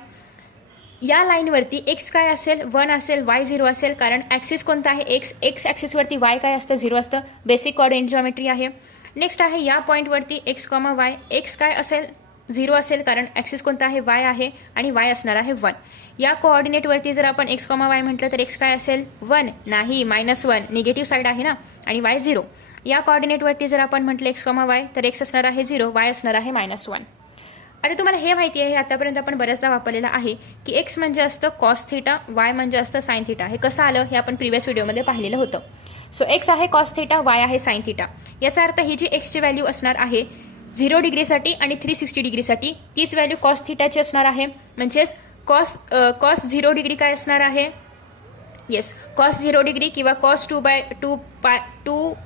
या लाईनवरती एक्स काय असेल, 1 असेल, वाय 0 असेल, कारण ॲक्सिस कोणता आहे, एक्स ॲक्सिसवरती वाय काय असतं, 0 असतं. बेसिक कोऑर्डिनेट जॉमेट्री आहे. नेक्स्ट आहे या पॉईंटवरती x, y. एक्स काय असेल, 0 असेल, कारण ॲक्सिस कोणता आहे, वाय आहे आणि वाय असणार आहे 1. या कोऑर्डिनेटवरती जर आपण x, y म्हटलं तर एक्स काय असेल, 1 नाही, -1 निगेटिव्ह साईड आहे ना, आणि वाय 0. या कोऑर्डिनेटवरती जर आपण म्हटलं x, y तर एक्स असणार आहे 0, वाय असणार आहे -1. आता तुम्हाला हे माहिती आहे, आतापर्यंत आपण बऱ्याचदा वापरलेलं आहे की एक्स म्हणजे असतं कॉस थिटा, वाय म्हणजे असतं साइन थिटा. हे कसं आलं हे आपण प्रिव्हियस व्हिडिओमध्ये पाहिलेलं होतं. सो एक्स आहे कॉस थिटा, वाय आहे साइन थिटा. याचा अर्थ ही जी एक्सची व्हॅल्यू असणार आहे 0 डिग्रीसाठी आणि 360 डिग्रीसाठी, तीच व्हॅल्यू कॉस थिटाची असणार आहे. म्हणजेच कॉस 0 डिग्री काय असणार आहे, येस कॉस 0 डिग्री किंवा कॉस 2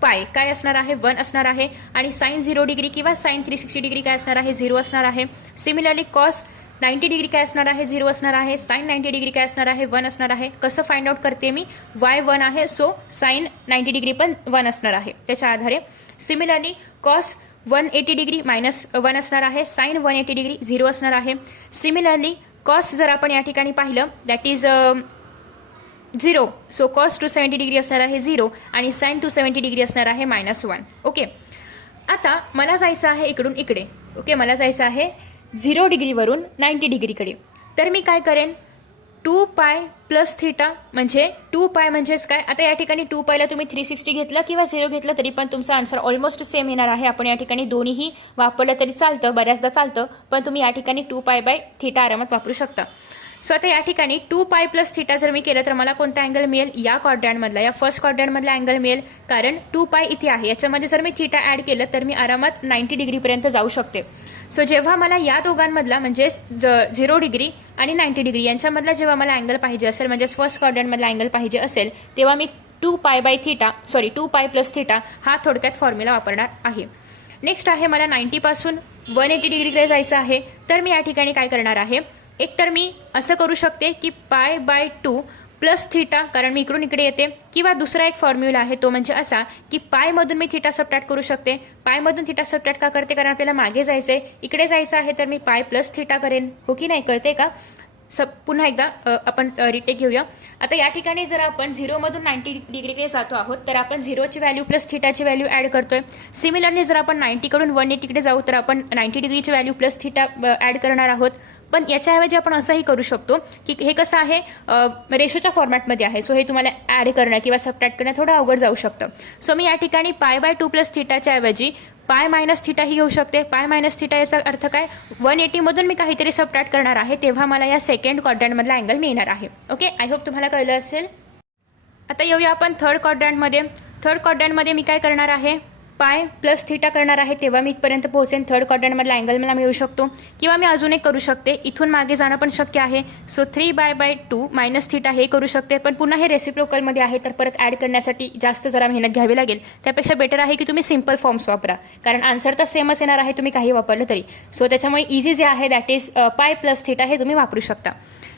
पाय काय असणार आहे, 1 असणार आहे. आणि साइन 0 डिग्री किंवा साइन 360 डिग्री काय असणार आहे, 0 असणार आहे. सिमिलरली कॉस 90 डिग्री काय असणार आहे, 0 असणार आहे. साइन 90 डिग्री काय असणार आहे, 1 असणार आहे. कसं फाइंड आउट करते मी, वाय 1 आहे सो साइन 90 डिग्री पण 1 असणार आहे त्याच्या आधारे. सिमिलरली कॉस 180 डिग्री -1 असणार आहे. साइन 180 डिग्री 0 असणार आहे. सिमिलरली कॉस जर आपण या ठिकाणी पाहिलं that is 0, so cos 270 degree असणार आहे 0 आणि साइन 270 डिग्री असणार आहे -1. ओके, आता मला जायचं आहे इकडून इकडे. ओके, मला जायचं आहे 0 डिग्रीवरून 90 डिग्रीकडे. तर मी काय करेन, 2 पाय प्लस थिटा म्हणजे 2 पाय म्हणजेच काय, आता या ठिकाणी 2 पायला तुम्ही 360 घेतलं किंवा 0 घेतलं तरी पण तुमचा आन्सर ऑलमोस्ट सेम येणार आहे. आपण या ठिकाणी दोन्हीही वापरलं तरी चालतं, बऱ्याचदा चालतं, पण तुम्ही या ठिकाणी 2 पाय बाय थिटा आरामात वापरू शकता. सो आता या ठिकाणी 2 पाय प्लस थिटा जर मी केलं तर मला कोणता अँगल मिळेल, या क्वाड्रंटमधला, या फर्स्ट क्वाड्रंटमधला अँगल मिळेल. कारण 2 पाय इथे आहे, याच्यामध्ये जर मी थिटा ॲड केलं तर मी आरामात 90 डिग्रीपर्यंत जाऊ शकते. सो जेव्हा मला या दोघांमधला म्हणजेच 0 डिग्री आणि 90 डिग्री यांच्यामधला जेव्हा मला अँगल पाहिजे असेल, म्हणजेच फर्स्ट क्वाड्रंटमधला अँगल पाहिजे असेल, तेव्हा मी 2 पाय प्लस थिटा हा थोडक्यात फॉर्म्युला वापरणार आहे. नेक्स्ट आहे मला 90 पासून 180 डिग्रीकडे जायचं आहे. तर मी या ठिकाणी काय करणार आहे, एक तर मी असं करू शकते की π/2 प्लस थिटा, कारण मी इकडून इकडे येते, किंवा दुसरा एक फॉर्म्युला आहे तो म्हणजे असा की पायमधून मी थिटा सबट्रॅक्ट करू शकते. पायमधून थिटा सबट्रॅक्ट का करते, कारण आपल्याला मागे जायचं आहे, इकडे जायचं आहे, तर मी पाय प्लस थिटा करेन. हो की नाही, कळते का? पुन्हा एकदा आपण रिटेक घेऊया. आता या ठिकाणी जर आपण 0 मधून 90 डिग्रीकडे जातो आहोत तर आपण 0ची व्हॅल्यू प्लस थिटाची व्हॅल्यू ॲड करतोय. सिमिलरली जर आपण 90 कडून 180 कडे जाऊ तर आपण 90 डिग्रीची व्हॅल्यू प्लस थिटा ॲड करणार आहोत. पण याच्याऐवजी आपण असंही करू शकतो की हे कसं आहे, रेशोच्या फॉर्मॅटमध्ये आहे, सो हे तुम्हाला ॲड करणं किंवा सबट्रॅक्ट करणं थोडं अवघड जाऊ शकतं. सो मी या ठिकाणी π/2 प्लस थिटाच्या ऐवजी पाय मायनस थिटा ही घेऊ शकते. पाय मायनस थिटा याचा अर्थ काय, 180 मधून मी काहीतरी सबट्रॅक्ट करणार आहे, तेव्हा मला या सेकंड क्वाड्रंटमधला अँगल मिळणार आहे. ओके, आय होप तुम्हाला कळलं असेल. आता येऊया आपण थर्ड क्वाड्रंटमध्ये. थर्ड क्वाड्रंटमध्ये मी काय करणार आहे, पाय प्लस थिटा करणार आहे, तेव्हा मी इथपर्यंत पोहोचेन. थर्ड क्वाड्रंटमधला अँगल मला मिळू शकतो, किंवा मी अजून एक करू शकते, इथून मागे जाणं पण शक्य आहे. सो 3/2 मायनस थिटा हे करू शकते, पण पुन्हा हे रेसिप्रोकलमध्ये आहे तर परत ॲड करण्यासाठी जास्त जरा मेहनत घ्यावी लागेल. त्यापेक्षा बेटर आहे की तुम्ही सिम्पल फॉर्म्स वापरा, कारण आन्सर तर सेमच येणार आहे तुम्ही काही वापरलं तरी. सो त्याच्यामुळे इझी जे आहे दॅट इज पाय प्लस थिटा हे तुम्ही वापरू शकता.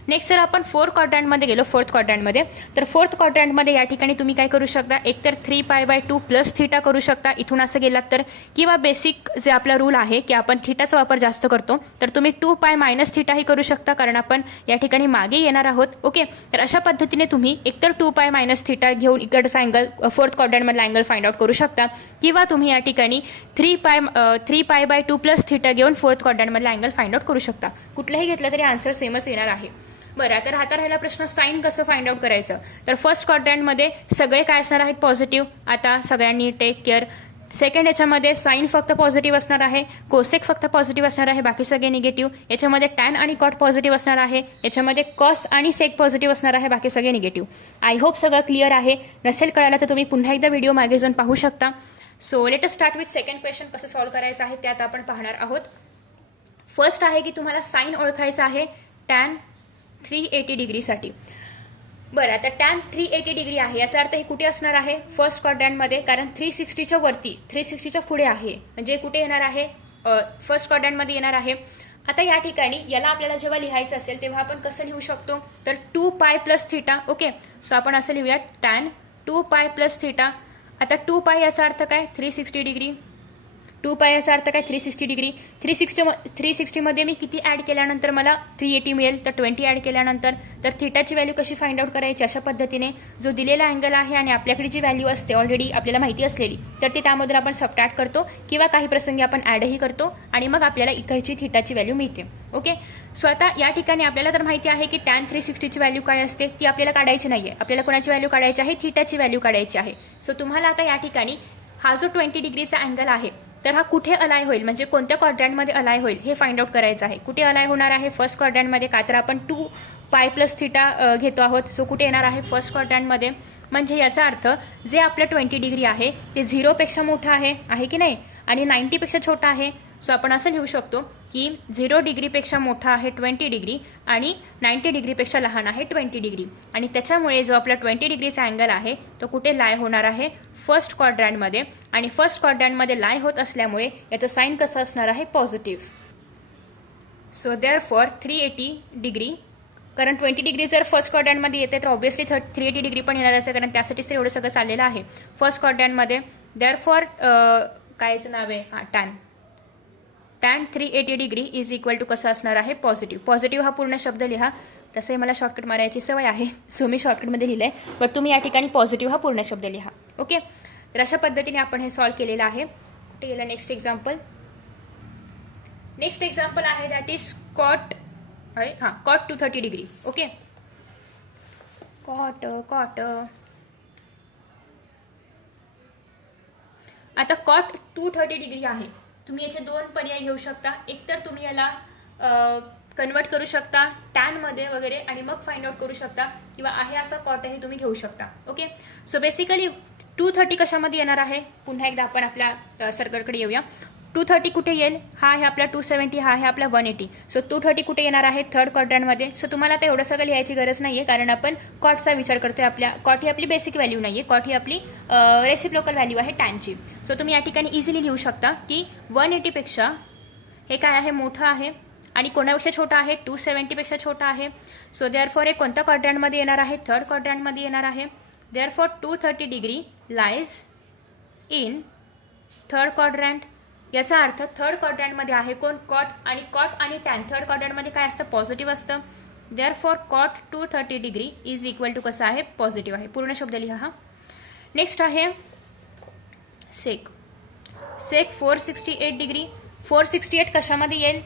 नेक्स्ट जर आपण फोर्थ क्वाड्रंटमध्ये गेलो, फोर्थ क्वाड्रंटमध्ये, तर फोर्थ क्वाड्रंटमध्ये या ठिकाणी तुम्ही काय करू शकता, एकतर 3π/2 प्लस थिटा करू शकता इथून असं गेलात तर, किंवा बेसिक जे आपला रूल आहे की आपण थिटाचा वापर जास्त करतो तर तुम्ही 2 पाय मायनस थिटा ही करू शकता, कारण आपण या ठिकाणी मागे येणार आहोत. ओके, तर अशा पद्धतीने तुम्ही एकतर 2 पाय मायनस थिटा घेऊन इकडचा अँगल फोर्थ क्वाड्रंटमधला अँगल फाइंड आउट करू शकता, किंवा तुम्ही या ठिकाणी 3π/2 प्लस थिटा घेऊन फोर्थ क्वाड्रंटमधला अँगल फाइंड आउट करू शकता. कुठलंही घेतलं तरी आन्सर सेमच येणार आहे. बरं, तर आता राहिला प्रश्न साइन कसं फाइंड आउट करायचं. तर फर्स्ट क्वाड्रंटमध्ये सगळे काय असणार आहेत, पॉझिटिव्ह. आता सगळ्यांनी टेक केअर. सेकंड याच्यामध्ये साइन फक्त पॉझिटिव्ह असणार आहे, कोसेक फक्त पॉझिटिव्ह असणार आहे, बाकी सगळे निगेटिव्ह. याच्यामध्ये टॅन आणि कॉट पॉझिटिव्ह असणार आहे. याच्यामध्ये कॉस आणि सेक पॉझिटिव्ह असणार आहे, बाकी सगळे निगेटिव्ह. आय होप सगळं क्लिअर आहे. नसेल कळालं तर तुम्ही पुन्हा एकदा व्हिडिओ मागे जाऊन पाहू शकता. So let us start with second question. कसं सॉल्व्ह करायचं आहे ते आता आपण पाहणार आहोत. फर्स्ट आहे की तुम्हाला साइन ओळखायचं आहे टॅन 380 डिग्रीसाठी. बरं, आता टॅन 380 डिग्री आहे, याचा अर्थ हे कुठे असणार आहे, फर्स्ट क्वाड्रंटमध्ये, कारण 360च्या वरती, 360च्या पुढे आहे, म्हणजे कुठे येणार आहे, फर्स्ट क्वाड्रंटमध्ये येणार आहे. आता या ठिकाणी याला आपल्याला जेव्हा लिहायचं असेल तेव्हा आपण कसं लिहू शकतो, तर 2 पाय प्लस थिटा. ओके, सो आपण असं लिहूयात, टॅन 2 पाय प्लस थिटा. आता 2 पाय याचा अर्थ काय, 360 डिग्री. 2 पाय याचा अर्थ काय, 360 डिग्री. 360 मध्ये मी किती ॲड केल्यानंतर मला 380 मिळेल, तर 20 ॲड केल्यानंतर. तर थिटाची व्हॅल्यू कशी फाइंड आउट करायची, अशा पद्धतीने जो दिलेला अँगल आहे आणि आपल्याकडे जी व्हॅल्यू असते ऑलरेडी आपल्याला माहिती असलेली, तर ती त्यामधून आपण सबट्रॅक्ट करतो, किंवा काही प्रसंगी आपण ॲडही करतो, आणि मग आपल्याला इकडची थिटाची व्हॅल्यू मिळते. ओके, सो आता या ठिकाणी आपल्याला तर माहिती आहे की टॅन 360ची व्हॅल्यू काय असते, ती आपल्याला काढायची नाहीये. आपल्याला कोणाची व्हॅल्यू काढायची आहे, थिटाची व्हॅल्यू काढायची आहे. सो तुम्हाला आता या ठिकाणी हा जो 20 डिग्रीचा अँगल आहे, तर हा कुठे अलाय होईल, म्हणजे कोणत्या क्वाड्रंटमध्ये अलाय होईल हे फाइंड आउट करायचं आहे. कुठे अलाय होणार आहे फर्स्ट क्वाड्रंटमध्ये, का तर आपण 2π + थीटा घेतो आहोत. सो कुठे येणार आहे फर्स्ट क्वाड्रंटमध्ये. म्हणजे याचा अर्थ जे आपलं 20 डिग्री आहे ते 0पेक्षा मोठं आहे की नाही, आणि 90पेक्षा छोटा आहे. सो आपण असं लिहू शकतो की 0 डिग्रीपेक्षा मोठा आहे 20 डिग्री आणि 90 डिग्रीपेक्षा लहान आहे 20 डिग्री. आणि त्याच्यामुळे जो आपला 20 डिग्रीचा अँगल आहे तो कुठे लाय होणार आहे फर्स्ट क्वाड्रंटमध्ये. आणि फर्स्ट क्वाड्रंटमध्ये लाय होत असल्यामुळे याचं साईन कसं असणार आहे positive. So therefore 380 degree, कारण 20 डिग्री जर फर्स्ट क्वाड्रंटमध्ये येते तर ऑब्व्हियसली 380 डिग्री पण येणार आहे, कारण त्यासाठीच एवढं सगळं चाललेलं आहे फर्स्ट क्वाड्रंटमध्ये. देअर फॉर कायचं नाव आहे tan 380 degree is equal to कसं असणार आहे पॉझिटिव्ह. पॉझिटिव्ह हा पूर्ण शब्द लिहा, तसंही मला शॉर्टकट मारायची सवय आहे, सो मी शॉर्टकटमध्ये लिहिलं आहे, बट तुम्ही या ठिकाणी पॉझिटिव्ह हा पूर्ण शब्द लिहा. ओके, तर अशा पद्धतीने आपण हे सॉल्व्ह केलेलं आहे. कुठे गेलं नेक्स्ट एक्झाम्पल. नेक्स्ट एक्झाम्पल आहे that is cot 230 degree. Okay, cot आता कॉट 230 डिग्री आहे. तुम्ही याचे दोन पर्याय घेऊ शकता. एकतर तुम्ही याला कन्वर्ट करू शकता टॅनमध्ये वगैरे आणि मग फाइंड आउट करू शकता, किंवा आहे असा कॉट हे तुम्ही घेऊ शकता. ओके, सो बेसिकली 230 कशामध्ये येणार आहे, पुन्हा एकदा आपण आपल्या सर्कलकडे येऊया. 230 कुठे येईल, हा आहे आपला 270, हा आहे आपला 180. सो 230 कुठे येणार आहे थर्ड क्वाड्रंटमध्ये. सो तुम्हाला आता एवढं सगळं लिहायची गरज नाही आहे, कारण आपण कॉटचा विचार करतोय. आपल्या कॉट ही आपली बेसिक व्हॅल्यू नाही आहे, कॉट ही आपली रेसिप्रोकल व्हॅल्यू आहे टॅनची. सो तुम्ही या ठिकाणी इझिली लिहू शकता की 180पेक्षा हे काय आहे मोठं आहे आणि कोणापेक्षा छोटा आहे 270पेक्षा छोटा आहे. सो देअर फॉर हे कोणत्या क्वाड्रंटमध्ये येणार आहे थर्ड क्वाड्रंटमध्ये येणार आहे. Therefore 230 degree lies in third quadrant. याचा अर्थ थर्ड क्वाड्रंटमध्ये आहे कोण कॉट आणि टॅन. थर्ड क्वाड्रंटमध्ये काय असतं पॉझिटिव्ह असतं. Therefore cot 230 degree is equal to कसं आहे पॉझिटिव्ह आहे. पूर्ण शब्द लिहा हा. नेक्स्ट आहे सेक 468 डिग्री. 468 कशामध्ये येईल,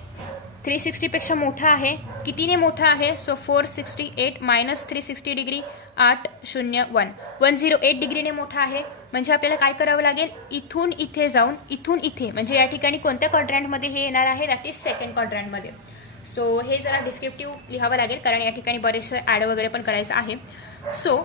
360पेक्षा मोठा आहे. कितीने मोठा आहे, सो 468 - 360 डिग्री 801 108 डिग्रीने मोठा आहे. म्हणजे आपल्याला काय करावं लागेल, इथून इथे जाऊन इथून इथे, म्हणजे या ठिकाणी कोणत्या क्वाड्रंटमध्ये हे येणार आहे, दॅट इज सेकंड क्वाड्रंटमध्ये. सो हे जरा डिस्क्रिप्टिव्ह लिहावं लागेल, कारण या ठिकाणी बरेचसे ॲड वगैरे पण करायचं आहे. सो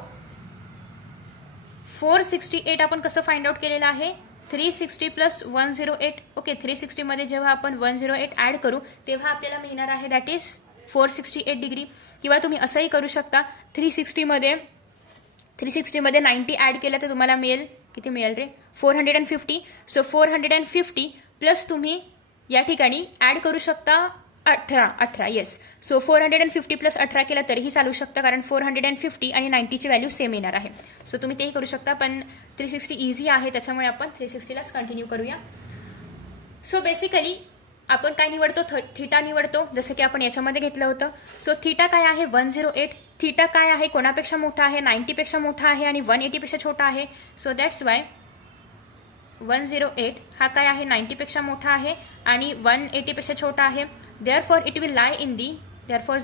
468 आपण कसं फाइंड आउट केलेलं आहे, 360 + 108. ओके, 360 मध्ये जेव्हा आपण 108 ॲड करू तेव्हा आपल्याला मिळणार आहे दॅट इज 468 डिग्री. किंवा तुम्ही असंही करू शकता, 360 मध्ये 90 ॲड केलं तर तुम्हाला मिळेल, किती मिळेल रे, 450. सो 450 प्लस तुम्ही या ठिकाणी ॲड करू शकता 18 येस. सो 450 + 18 केलं तरीही चालू शकतं, कारण 450 आणि 90ची व्हॅल्यू सेम येणार आहे. सो तुम्ही तेही करू शकता, पण 360 इझी आहे त्याच्यामुळे आपण 360लाच कंटिन्यू करूया. सो बेसिकली आपण काय निवडतो, थीटा निवडतो, जसं की आपण याच्यामध्ये घेतलं होतं. सो थीटा काय आहे 108. थीटा काय आहे, कोणापेक्षा मोठा आहे, 90पेक्षा मोठा आहे आणि 180पेक्षा छोटा आहे. सो दॅट्स वाय 108 हा काय आहे 90पेक्षा मोठा आहे आणि 180पेक्षा छोटा आहे. Therefore it will lie in the, therefore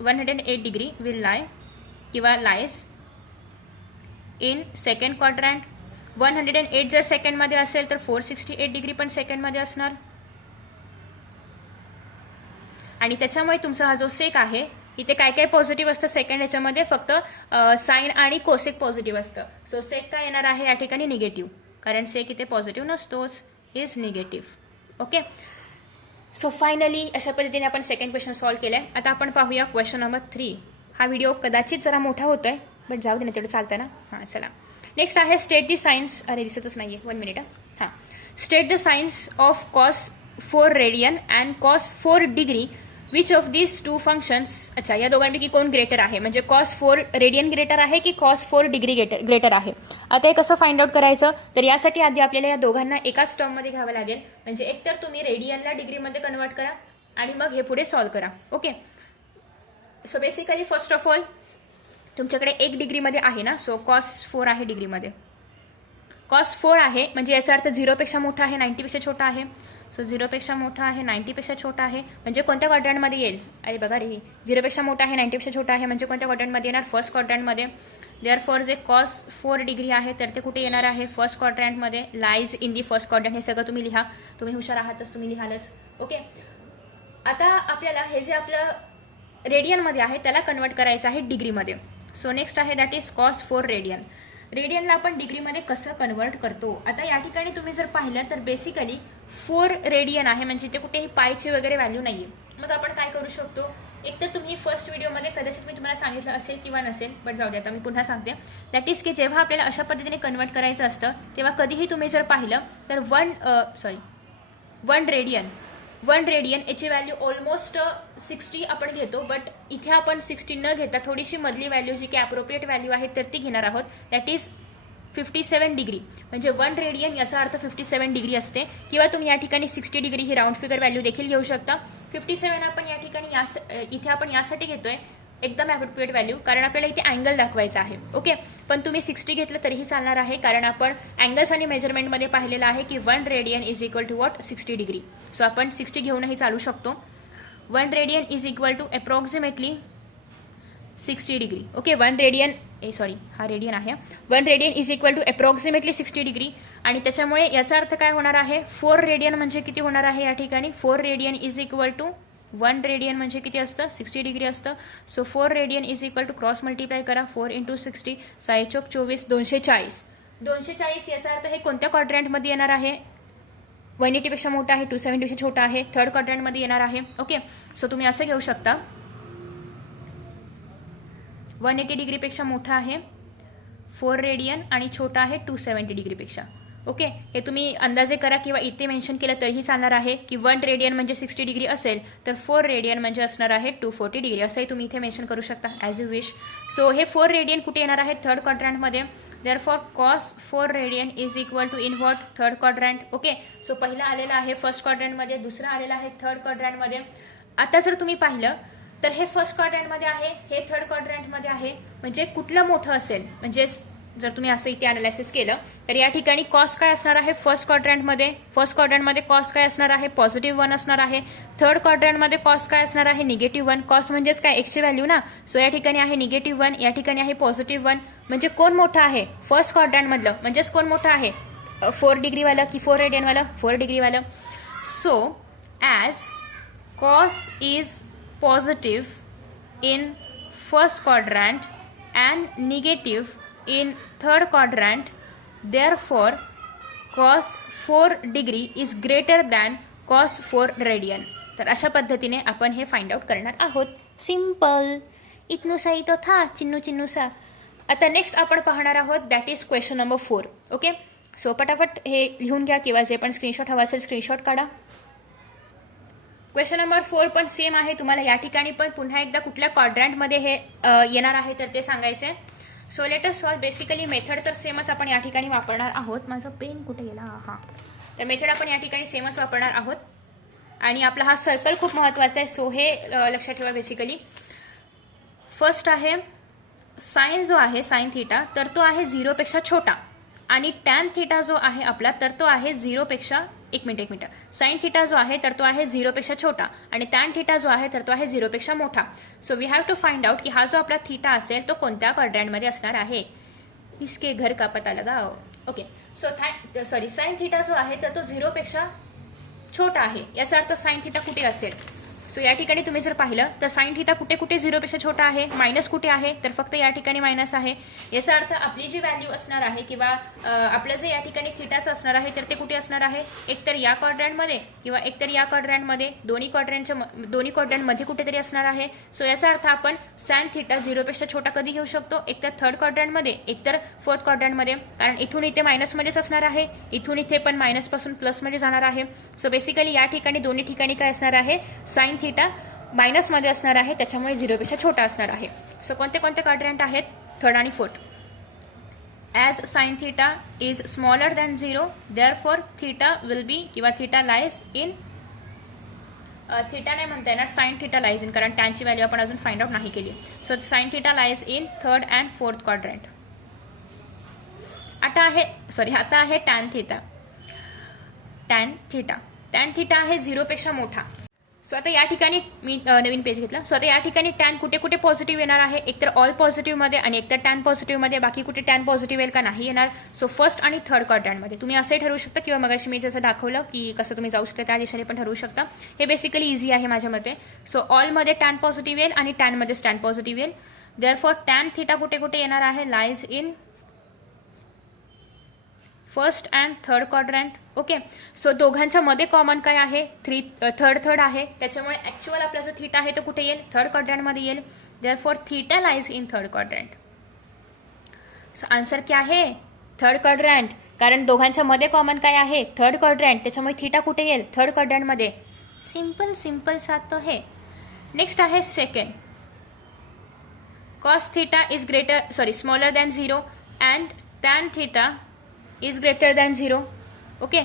108 degree will lie किंवा लायज इन सेकंड क्वाड्रंट. 108 जर सेकंडमध्ये असेल तर 468 डिग्री पण सेकंडमध्ये असणार. आणि त्याच्यामुळे तुमचा हा जो सेक आहे इथे काय काय पॉझिटिव्ह असतं सेकंड याच्यामध्ये, फक्त साइन आणि कोसेक पॉझिटिव्ह असतं. सो सेक काय येणार आहे या ठिकाणी निगेटिव्ह, कारण सेक इथे पॉझिटिव्ह नसतोच, is negative. Okay, so finally अशा पद्धतीने आपण सेकंड क्वेश्चन सॉल्व्ह केलाय. आता आपण पाहूया क्वेश्चन नंबर 3. हा व्हिडिओ कदाचित जरा मोठा होतोय, बट जाऊ दे ना, तेवढं चालतं ना. हां चला, नेक्स्ट आहे स्टेट दी सायन्स. अरे दिसतच नाहीये, 1 मिनिट. हां, state the signs of cos 4 radian and cos 4 degree which of this two functions. अच्छा, या दोघांपैकी कोण ग्रेटर आहे, म्हणजे cos 4 रेडियन ग्रेटर आहे की cos 4 डिग्री ग्रेटर आहे. आता हे कसं फाइंड आउट करायचं, तर यासाठी आधी आपल्याला या दोघांना एकाच टर्ममध्ये घ्यावं लागेल. म्हणजे एकतर तुम्ही रेडियनला डिग्रीमध्ये कन्वर्ट करा आणि मग हे पुढे सॉल्व्ह करा. Okay, so basically first of all तुमच्याकडे 1 डिग्रीमध्ये आहे ना, सो cos 4 आहे डिग्रीमध्ये. cos 4 आहे म्हणजे याचा अर्थ 0पेक्षा मोठा आहे 90पेक्षा छोटा आहे. सो 0पेक्षा मोठा आहे 90पेक्षा छोटा आहे, म्हणजे कोणत्या क्वाड्रंटमध्ये येईल, अरे बघा रे, 0पेक्षा मोठा आहे 90पेक्षा छोटा आहे म्हणजे कोणत्या क्वाड्रंटमध्ये येणार, फर्स्ट क्वाड्रंटमध्ये. देअर फॉर जे कॉस 4 डिग्री आहे तर ते कुठे येणार आहे, फर्स्ट क्वाड्रंटमध्ये, lies in the first quadrant. हे सगळं तुम्ही लिहा, तुम्ही हुशार आहातच, तुम्ही लिहालच. ओके, आता आपल्याला हे जे आपलं रेडियनमध्ये आहे त्याला कन्वर्ट करायचं आहे डिग्रीमध्ये. सो नेक्स्ट आहे दॅट इज कॉस 4 रेडियन. रेडियनला आपण डिग्रीमध्ये कसं कन्वर्ट करतो. आता या ठिकाणी तुम्ही जर पाहिलं तर बेसिकली 4 रेडियन आहे, म्हणजे ते कुठेही पायची वगैरे व्हॅल्यू नाही आहे. मग आपण काय करू शकतो, एक तर तुम्ही फर्स्ट व्हिडिओमध्ये कदाचित मी तुम्हाला सांगितलं असेल किंवा नसेल, बट जाऊ दे, आता मी पुन्हा सांगते. दॅट इज की जेव्हा आपल्याला अशा पद्धतीने कन्वर्ट करायचं असतं तेव्हा कधीही तुम्ही जर पाहिलं तर वन रेडियन याची व्हॅल्यू ऑलमोस्ट 60 आपण घेतो, बट इथे आपण 60 न घेता थोडीशी मधली व्हॅल्यू जी की ॲप्रोप्रिएट व्हॅल्यू आहे तर ती घेणार आहोत. That is 57 degree. म्हणजे 1 रेडियन याचा अर्थ 57 डिग्री असते, किंवा तुम्ही या ठिकाणी 60 डिग्री ही राऊंड फिगर व्हॅल्यू देखील घेऊ शकता. 57 आपण या ठिकाणी इथे आपण यासाठी घेतोय एकदम ॲप्रोप्रिएट व्हॅल्यू, कारण आपल्याला इथे अँगल दाखवायचा आहे. ओके, पण तुम्ही 60 घेतलं तरीही चालणार आहे, कारण आपण अँगल्स आणि मेजरमेंटमध्ये पाहिलेलं आहे की 1 radian is equal to what, 60 degree. So आपण 60 घेऊनही चालू शकतो. 1 radian is equal to approximately 60 degree. Okay, 1 radian हा रेडियन आहे. 1 radian is equal to approximately 60 degree. आणि त्याच्यामुळे याचा अर्थ काय होणार आहे, 4 रेडियन म्हणजे किती होणार आहे या ठिकाणी, 4 radian is equal to 1 radian म्हणजे किती असतं, 60 डिग्री असतं. So 4 radian is equal to cross multiply करा, 4 × 60, 6 × 24, 240. 240 याचा अर्थ हे कोणत्या क्वाड्रंटमध्ये येणार आहे, 180 पेक्षा मोठा आहे, 270 पेक्षा छोटा आहे, थर्ड क्वाड्रंटमध्ये येणार आहे. ओके, सो तुम्ही असं घेऊ शकता, 180 डिग्रीपेक्षा मोठा आहे 4 रेडियन आणि छोटा आहे 270 डिग्रीपेक्षा. ओके, हे तुम्ही अंदाजे करा किंवा इथे मेन्शन केलं तरीही चालणार आहे की 1 रेडियन म्हणजे 60 डिग्री असेल तर 4 रेडियन म्हणजे असणार आहे 240 डिग्री. असंही तुम्ही इथे मेन्शन करू शकता ॲज यू विश. सो हे 4 रेडियन कुठे येणार आहे, थर्ड क्वाड्रंटमध्ये. Therefore cos 4 radian is equal to in what, third quadrant. Okay, so पहिला आलेला आहे फर्स्ट क्वाड्रंटमध्ये, दुसरा आलेला आहे थर्ड क्वाड्रंटमध्ये. आता जर तुम्ही पाहिलं तर हे फर्स्ट क्वाड्रंटमध्ये आहे, हे थर्ड क्वाड्रंटमध्ये आहे, म्हणजे कुठलं मोठं असेल, म्हणजे जर तुम्ही असं इथे अनालायसिस केलं तर या ठिकाणी कॉस्ट काय असणार आहे, फर्स्ट क्वाड्रंटमध्ये कॉस्ट काय असणार आहे, +1 असणार आहे. थर्ड क्वाड्रंटमध्ये कॉस्ट काय असणार आहे, -1. कॉस्ट म्हणजेच काय, एक्सची व्हॅल्यू ना. सो या ठिकाणी आहे -1, या ठिकाणी आहे +1. म्हणजे कोण मोठं आहे, फर्स्ट क्वाड्रंटमधलं, म्हणजेच कोण मोठं आहे, 4 डिग्रीवालं की 4 रेडियनवालं, 4 डिग्रीवालं. So as cos is positive in first quadrant and negative in third quadrant, therefore cos 4 degree is greater than cos 4 radian. तर अशा पद्धतीने आपण हे फाइंड आउट करणार आहोत. सिंपल, इतनुसा इथं था चिन्नूसा. आता नेक्स्ट आपण पाहणार आहोत that is question number 4. Okay, so पटापट हे लिहून घ्या किंवा जे पण स्क्रीनशॉट हवा असेल स्क्रीनशॉट काढा. क्वेश्चन नंबर 4 पण सेम आहे. तुम्हाला या ठिकाणी पण पुन्हा एकदा कुठल्या क्वाड्रंटमध्ये हे येणार आहे तर ते सांगायचं आहे. सो लेट अस सॉल्व. बेसिकली मेथड तर सेमच आपण या ठिकाणी वापरणार आहोत. माझं पेन कुठे गेला, हां, तर मेथड आपण या ठिकाणी सेमच वापरणार आहोत. आणि आपला हा सर्कल खूप महत्त्वाचा आहे. सो हे लक्षात ठेवा. बेसिकली फर्स्ट आहे साइन जो आहे, साइन थीटा, तर तो आहे 0 पेक्षा छोटा. आणि टॅन थीटा जो आहे आपला तर तो आहे 0 पेक्षा, एक मिनिट, साइन थीटा जो आहे तर तो आहे 0 पेक्षा छोटा आणि टॅन थीटा जो आहे तर तो आहे 0 पेक्षा मोठा. So we have to find out की हा जो आपला थीटा असेल तो कोणत्या क्वाड्रंटमध्ये असणार आहे. इसके घर का पता लगाओ. ओके, सो साइन थीटा जो आहे तर तो 0 पेक्षा छोटा आहे. याचा अर्थ साइन थीटा कुठे असेल. सो या ठिकाणी तुम्ही जर पाहिलं तर साइन थीटा कुठे कुठे 0 पेक्षा छोटा आहे, मायनस कुठे आहे तर फक्त या ठिकाणी मायनस आहे. याचा अर्थ आपली जी व्हॅल्यू असणार आहे किंवा आपलं जे या ठिकाणी थीटाचं असणार आहे तर ते कुठे असणार आहे, एकतर या क्वाड्रंटमध्ये किंवा एकतर या क्वाड्रंटमध्ये, दोन्ही क्वाड्रंटमध्ये कुठेतरी असणार आहे. सो याचा अर्थ आपण साइन थीटा 0 पेक्षा छोटा कधी घेऊ शकतो, एकतर थर्ड क्वाड्रंटमध्ये एकतर फोर्थ क्वाड्रंटमध्ये, कारण इथून इथे मायनसमध्येच असणार आहे, इथून इथे पण मायनसपासून प्लसमध्ये जाणार आहे. सो बेसिकली या ठिकाणी दोन्ही ठिकाणी काय असणार आहे, साइन थीटा मायनसमध्ये असणार आहे, त्याच्यामुळे 0 पेक्षा छोटा असणार आहे. सो कोणते कोणते क्वाड्रंट आहेत, थर्ड आणि fourth. As sine theta is smaller than 0, therefore theta will be किंवा थीटा लाईज इन, थीटा नाही म्हणता येणार, साइन थीटा लाईज इन, कारण टॅनची व्हॅल्यू आपण अजून फाइंड आउट नाही केली. So sine theta lies in third and fourth quadrant. आता आहे टॅन थीटा. टॅन थीटा आहे 0 पेक्षा मोठा. सो आता या ठिकाणी मी नवीन पेज घेतला. सो आता या ठिकाणी टॅन कुठे कुठे पॉझिटिव्ह येणार आहे, एकतर ऑल पॉझिटिव्हमध्ये आणि एकतर टॅन पॉझिटिव्हमध्ये, बाकी कुठे टॅन पॉझिटिव्ह येईल का नाही येणार. सो फर्स्ट आणि थर्ड क्वाड्रंटमध्ये तुम्ही असंही ठरवू शकता किंवा मगाशी मी जसं दाखवलं की कसं तुम्ही जाऊ शकता त्या दिशेने पण ठरवू शकता. हे बेसिकली इझी आहे माझ्या मते. सो ऑलमध्ये टॅन पॉझिटिव्ह येईल आणि टॅनमध्ये टॅन पॉझिटिव्ह येईल. देअरफॉर टॅन थिटा कुठे कुठे येणार आहे, lies in first and third quadrant. Okay. So दोघांच्या मध्ये कॉमन काय आहे, थर्ड आहे. त्याच्यामुळे ॲक्च्युअल आपला जो थीटा आहे तो कुठे येईल, थर्ड क्वाड्रंटमध्ये येईल. Therefore theta lies in third quadrant. So answer क्या आहे, थर्ड क्वाड्रंट. कारण दोघांच्या मध्ये कॉमन काय आहे, थर्ड क्वाड्रंट. त्याच्यामुळे थीटा कुठे येईल, थर्ड क्वाड्रंटमध्ये. सिंपल सा तो है. नेक्स्ट आहे second. Cos theta is smaller than 0 and tan theta is greater than 0. Okay.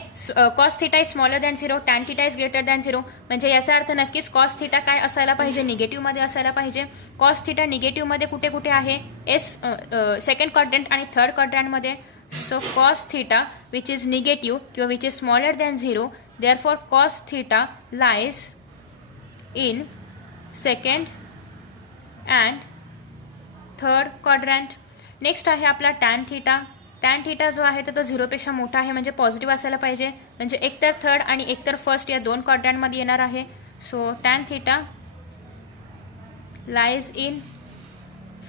Cos theta is smaller than 0, tan theta is greater than 0. म्हणजे याचा अर्थ नक्कीच कॉस थिटा काय असायला पाहिजे, निगेटिव्हमध्ये असायला पाहिजे. कॉस थिटा निगेटिव्हमध्ये कुठे कुठे आहे, सेकंड क्वाड्रंट आणि थर्ड क्वाड्रंटमध्ये. So cos theta which is negative किंवा which is smaller than 0, therefore cos theta lies in second and third quadrant. Next आहे आपला टॅन थिटा. टॅन थिटा जो आहे तर तो 0पेक्षा मोठा आहे, म्हणजे पॉझिटिव्ह असायला पाहिजे. म्हणजे एकतर थर्ड आणि एकतर फर्स्ट या दोन क्वाड्रंटमध्ये येणार आहे. सो tan theta lies in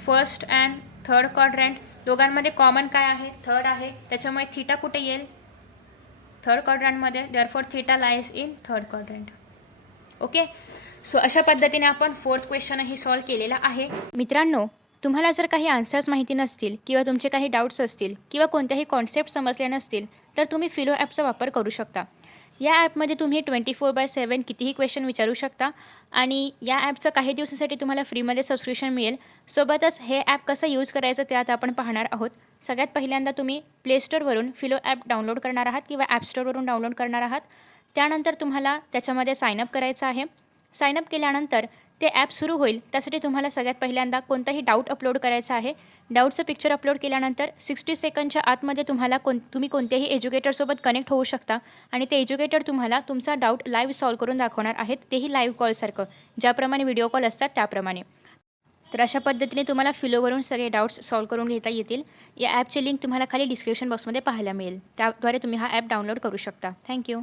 first and third quadrant. दोघांमध्ये कॉमन काय आहे, थर्ड आहे. त्याच्यामुळे थिटा कुठे येईल, थर्ड क्वाड्रंटमध्ये. Therefore theta lies in third quadrant. Okay. So अशा पद्धतीने आपण फोर्थ क्वेश्चनही सॉल्व्ह केलेला आहे. मित्रांनो, तुम्हाला जर काही आन्सर्स माहिती नसतील किंवा तुमचे काही डाऊट्स असतील किंवा कोणत्याही कॉन्सेप्ट समजले नसतील तर तुम्ही फिलो ॲपचा वापर करू शकता. या ॲपमध्ये तुम्ही 24/7 कितीही क्वेश्चन विचारू शकता आणि या ॲपचं काही दिवसासाठी तुम्हाला फ्रीमध्ये सबस्क्रिप्शन मिळेल. सोबतच हे ॲप कसं यूज करायचं ते आता आपण पाहणार आहोत. सगळ्यात पहिल्यांदा तुम्ही प्ले स्टोअरवरून फिलो ॲप डाउनलोड करणार आहात किंवा ॲप स्टोअरवरून डाउनलोड करणार आहात. त्यानंतर तुम्हाला त्याच्यामध्ये साईनअप करायचं आहे. साईनअप केल्यानंतर ते ॲप सुरू होईल. त्यासाठी तुम्हाला सगळ्यात पहिल्यांदा कोणताही डाऊट अपलोड करायचा आहे. डाऊटचं पिक्चर अपलोड केल्यानंतर 60 सेकंडच्या आतमध्ये तुम्ही कोणत्याही एज्युकेटरसोबत कनेक्ट होऊ शकता आणि ते एज्युकेटर तुम्हाला तुमचा डाऊट लाईव्ह सॉल्व्ह करून दाखवणार आहेत, तेही लाईव्ह कॉलसारखं, ज्याप्रमाणे व्हिडिओ कॉल असतात त्याप्रमाणे. तर अशा पद्धतीने तुम्हाला फिलोवरून सगळे डाऊट्स सॉल्व्ह करून घेता येतील. या ॲपची लिंक तुम्हाला खाली डिस्क्रिप्शन बॉक्समध्ये पाहायला मिळेल. त्याद्वारे तुम्ही हा ॲप डाउनलोड करू शकता. थँक्यू.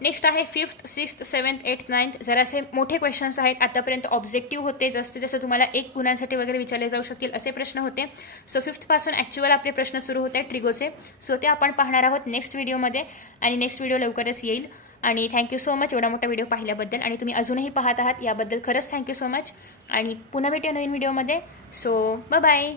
नेक्स्ट आहे 5th, 6th, 7th, 8th, 9th. जरासे मोठे क्वेश्चन्स आहेत. आतापर्यंत ऑब्जेक्टिव्ह होते, जसं तुम्हाला 1 गुणांसाठी वगैरे विचारले जाऊ शकतील असे प्रश्न होते. सो 5th पासून ॲक्च्युअल आपले प्रश्न सुरू होते ट्रिगोचे. सो ते आपण पाहणार आहोत नेक्स्ट व्हिडिओमध्ये आणि नेक्स्ट व्हिडिओ लवकरच येईल. आणि थँक्यू सो मच एवढा मोठा व्हिडिओ पाहिल्याबद्दल आणि तुम्ही अजूनही पाहत आहात याबद्दल खरंच थँक्यू सो मच. आणि पुन्हा भेटूया नवीन व्हिडिओमध्ये. So bye.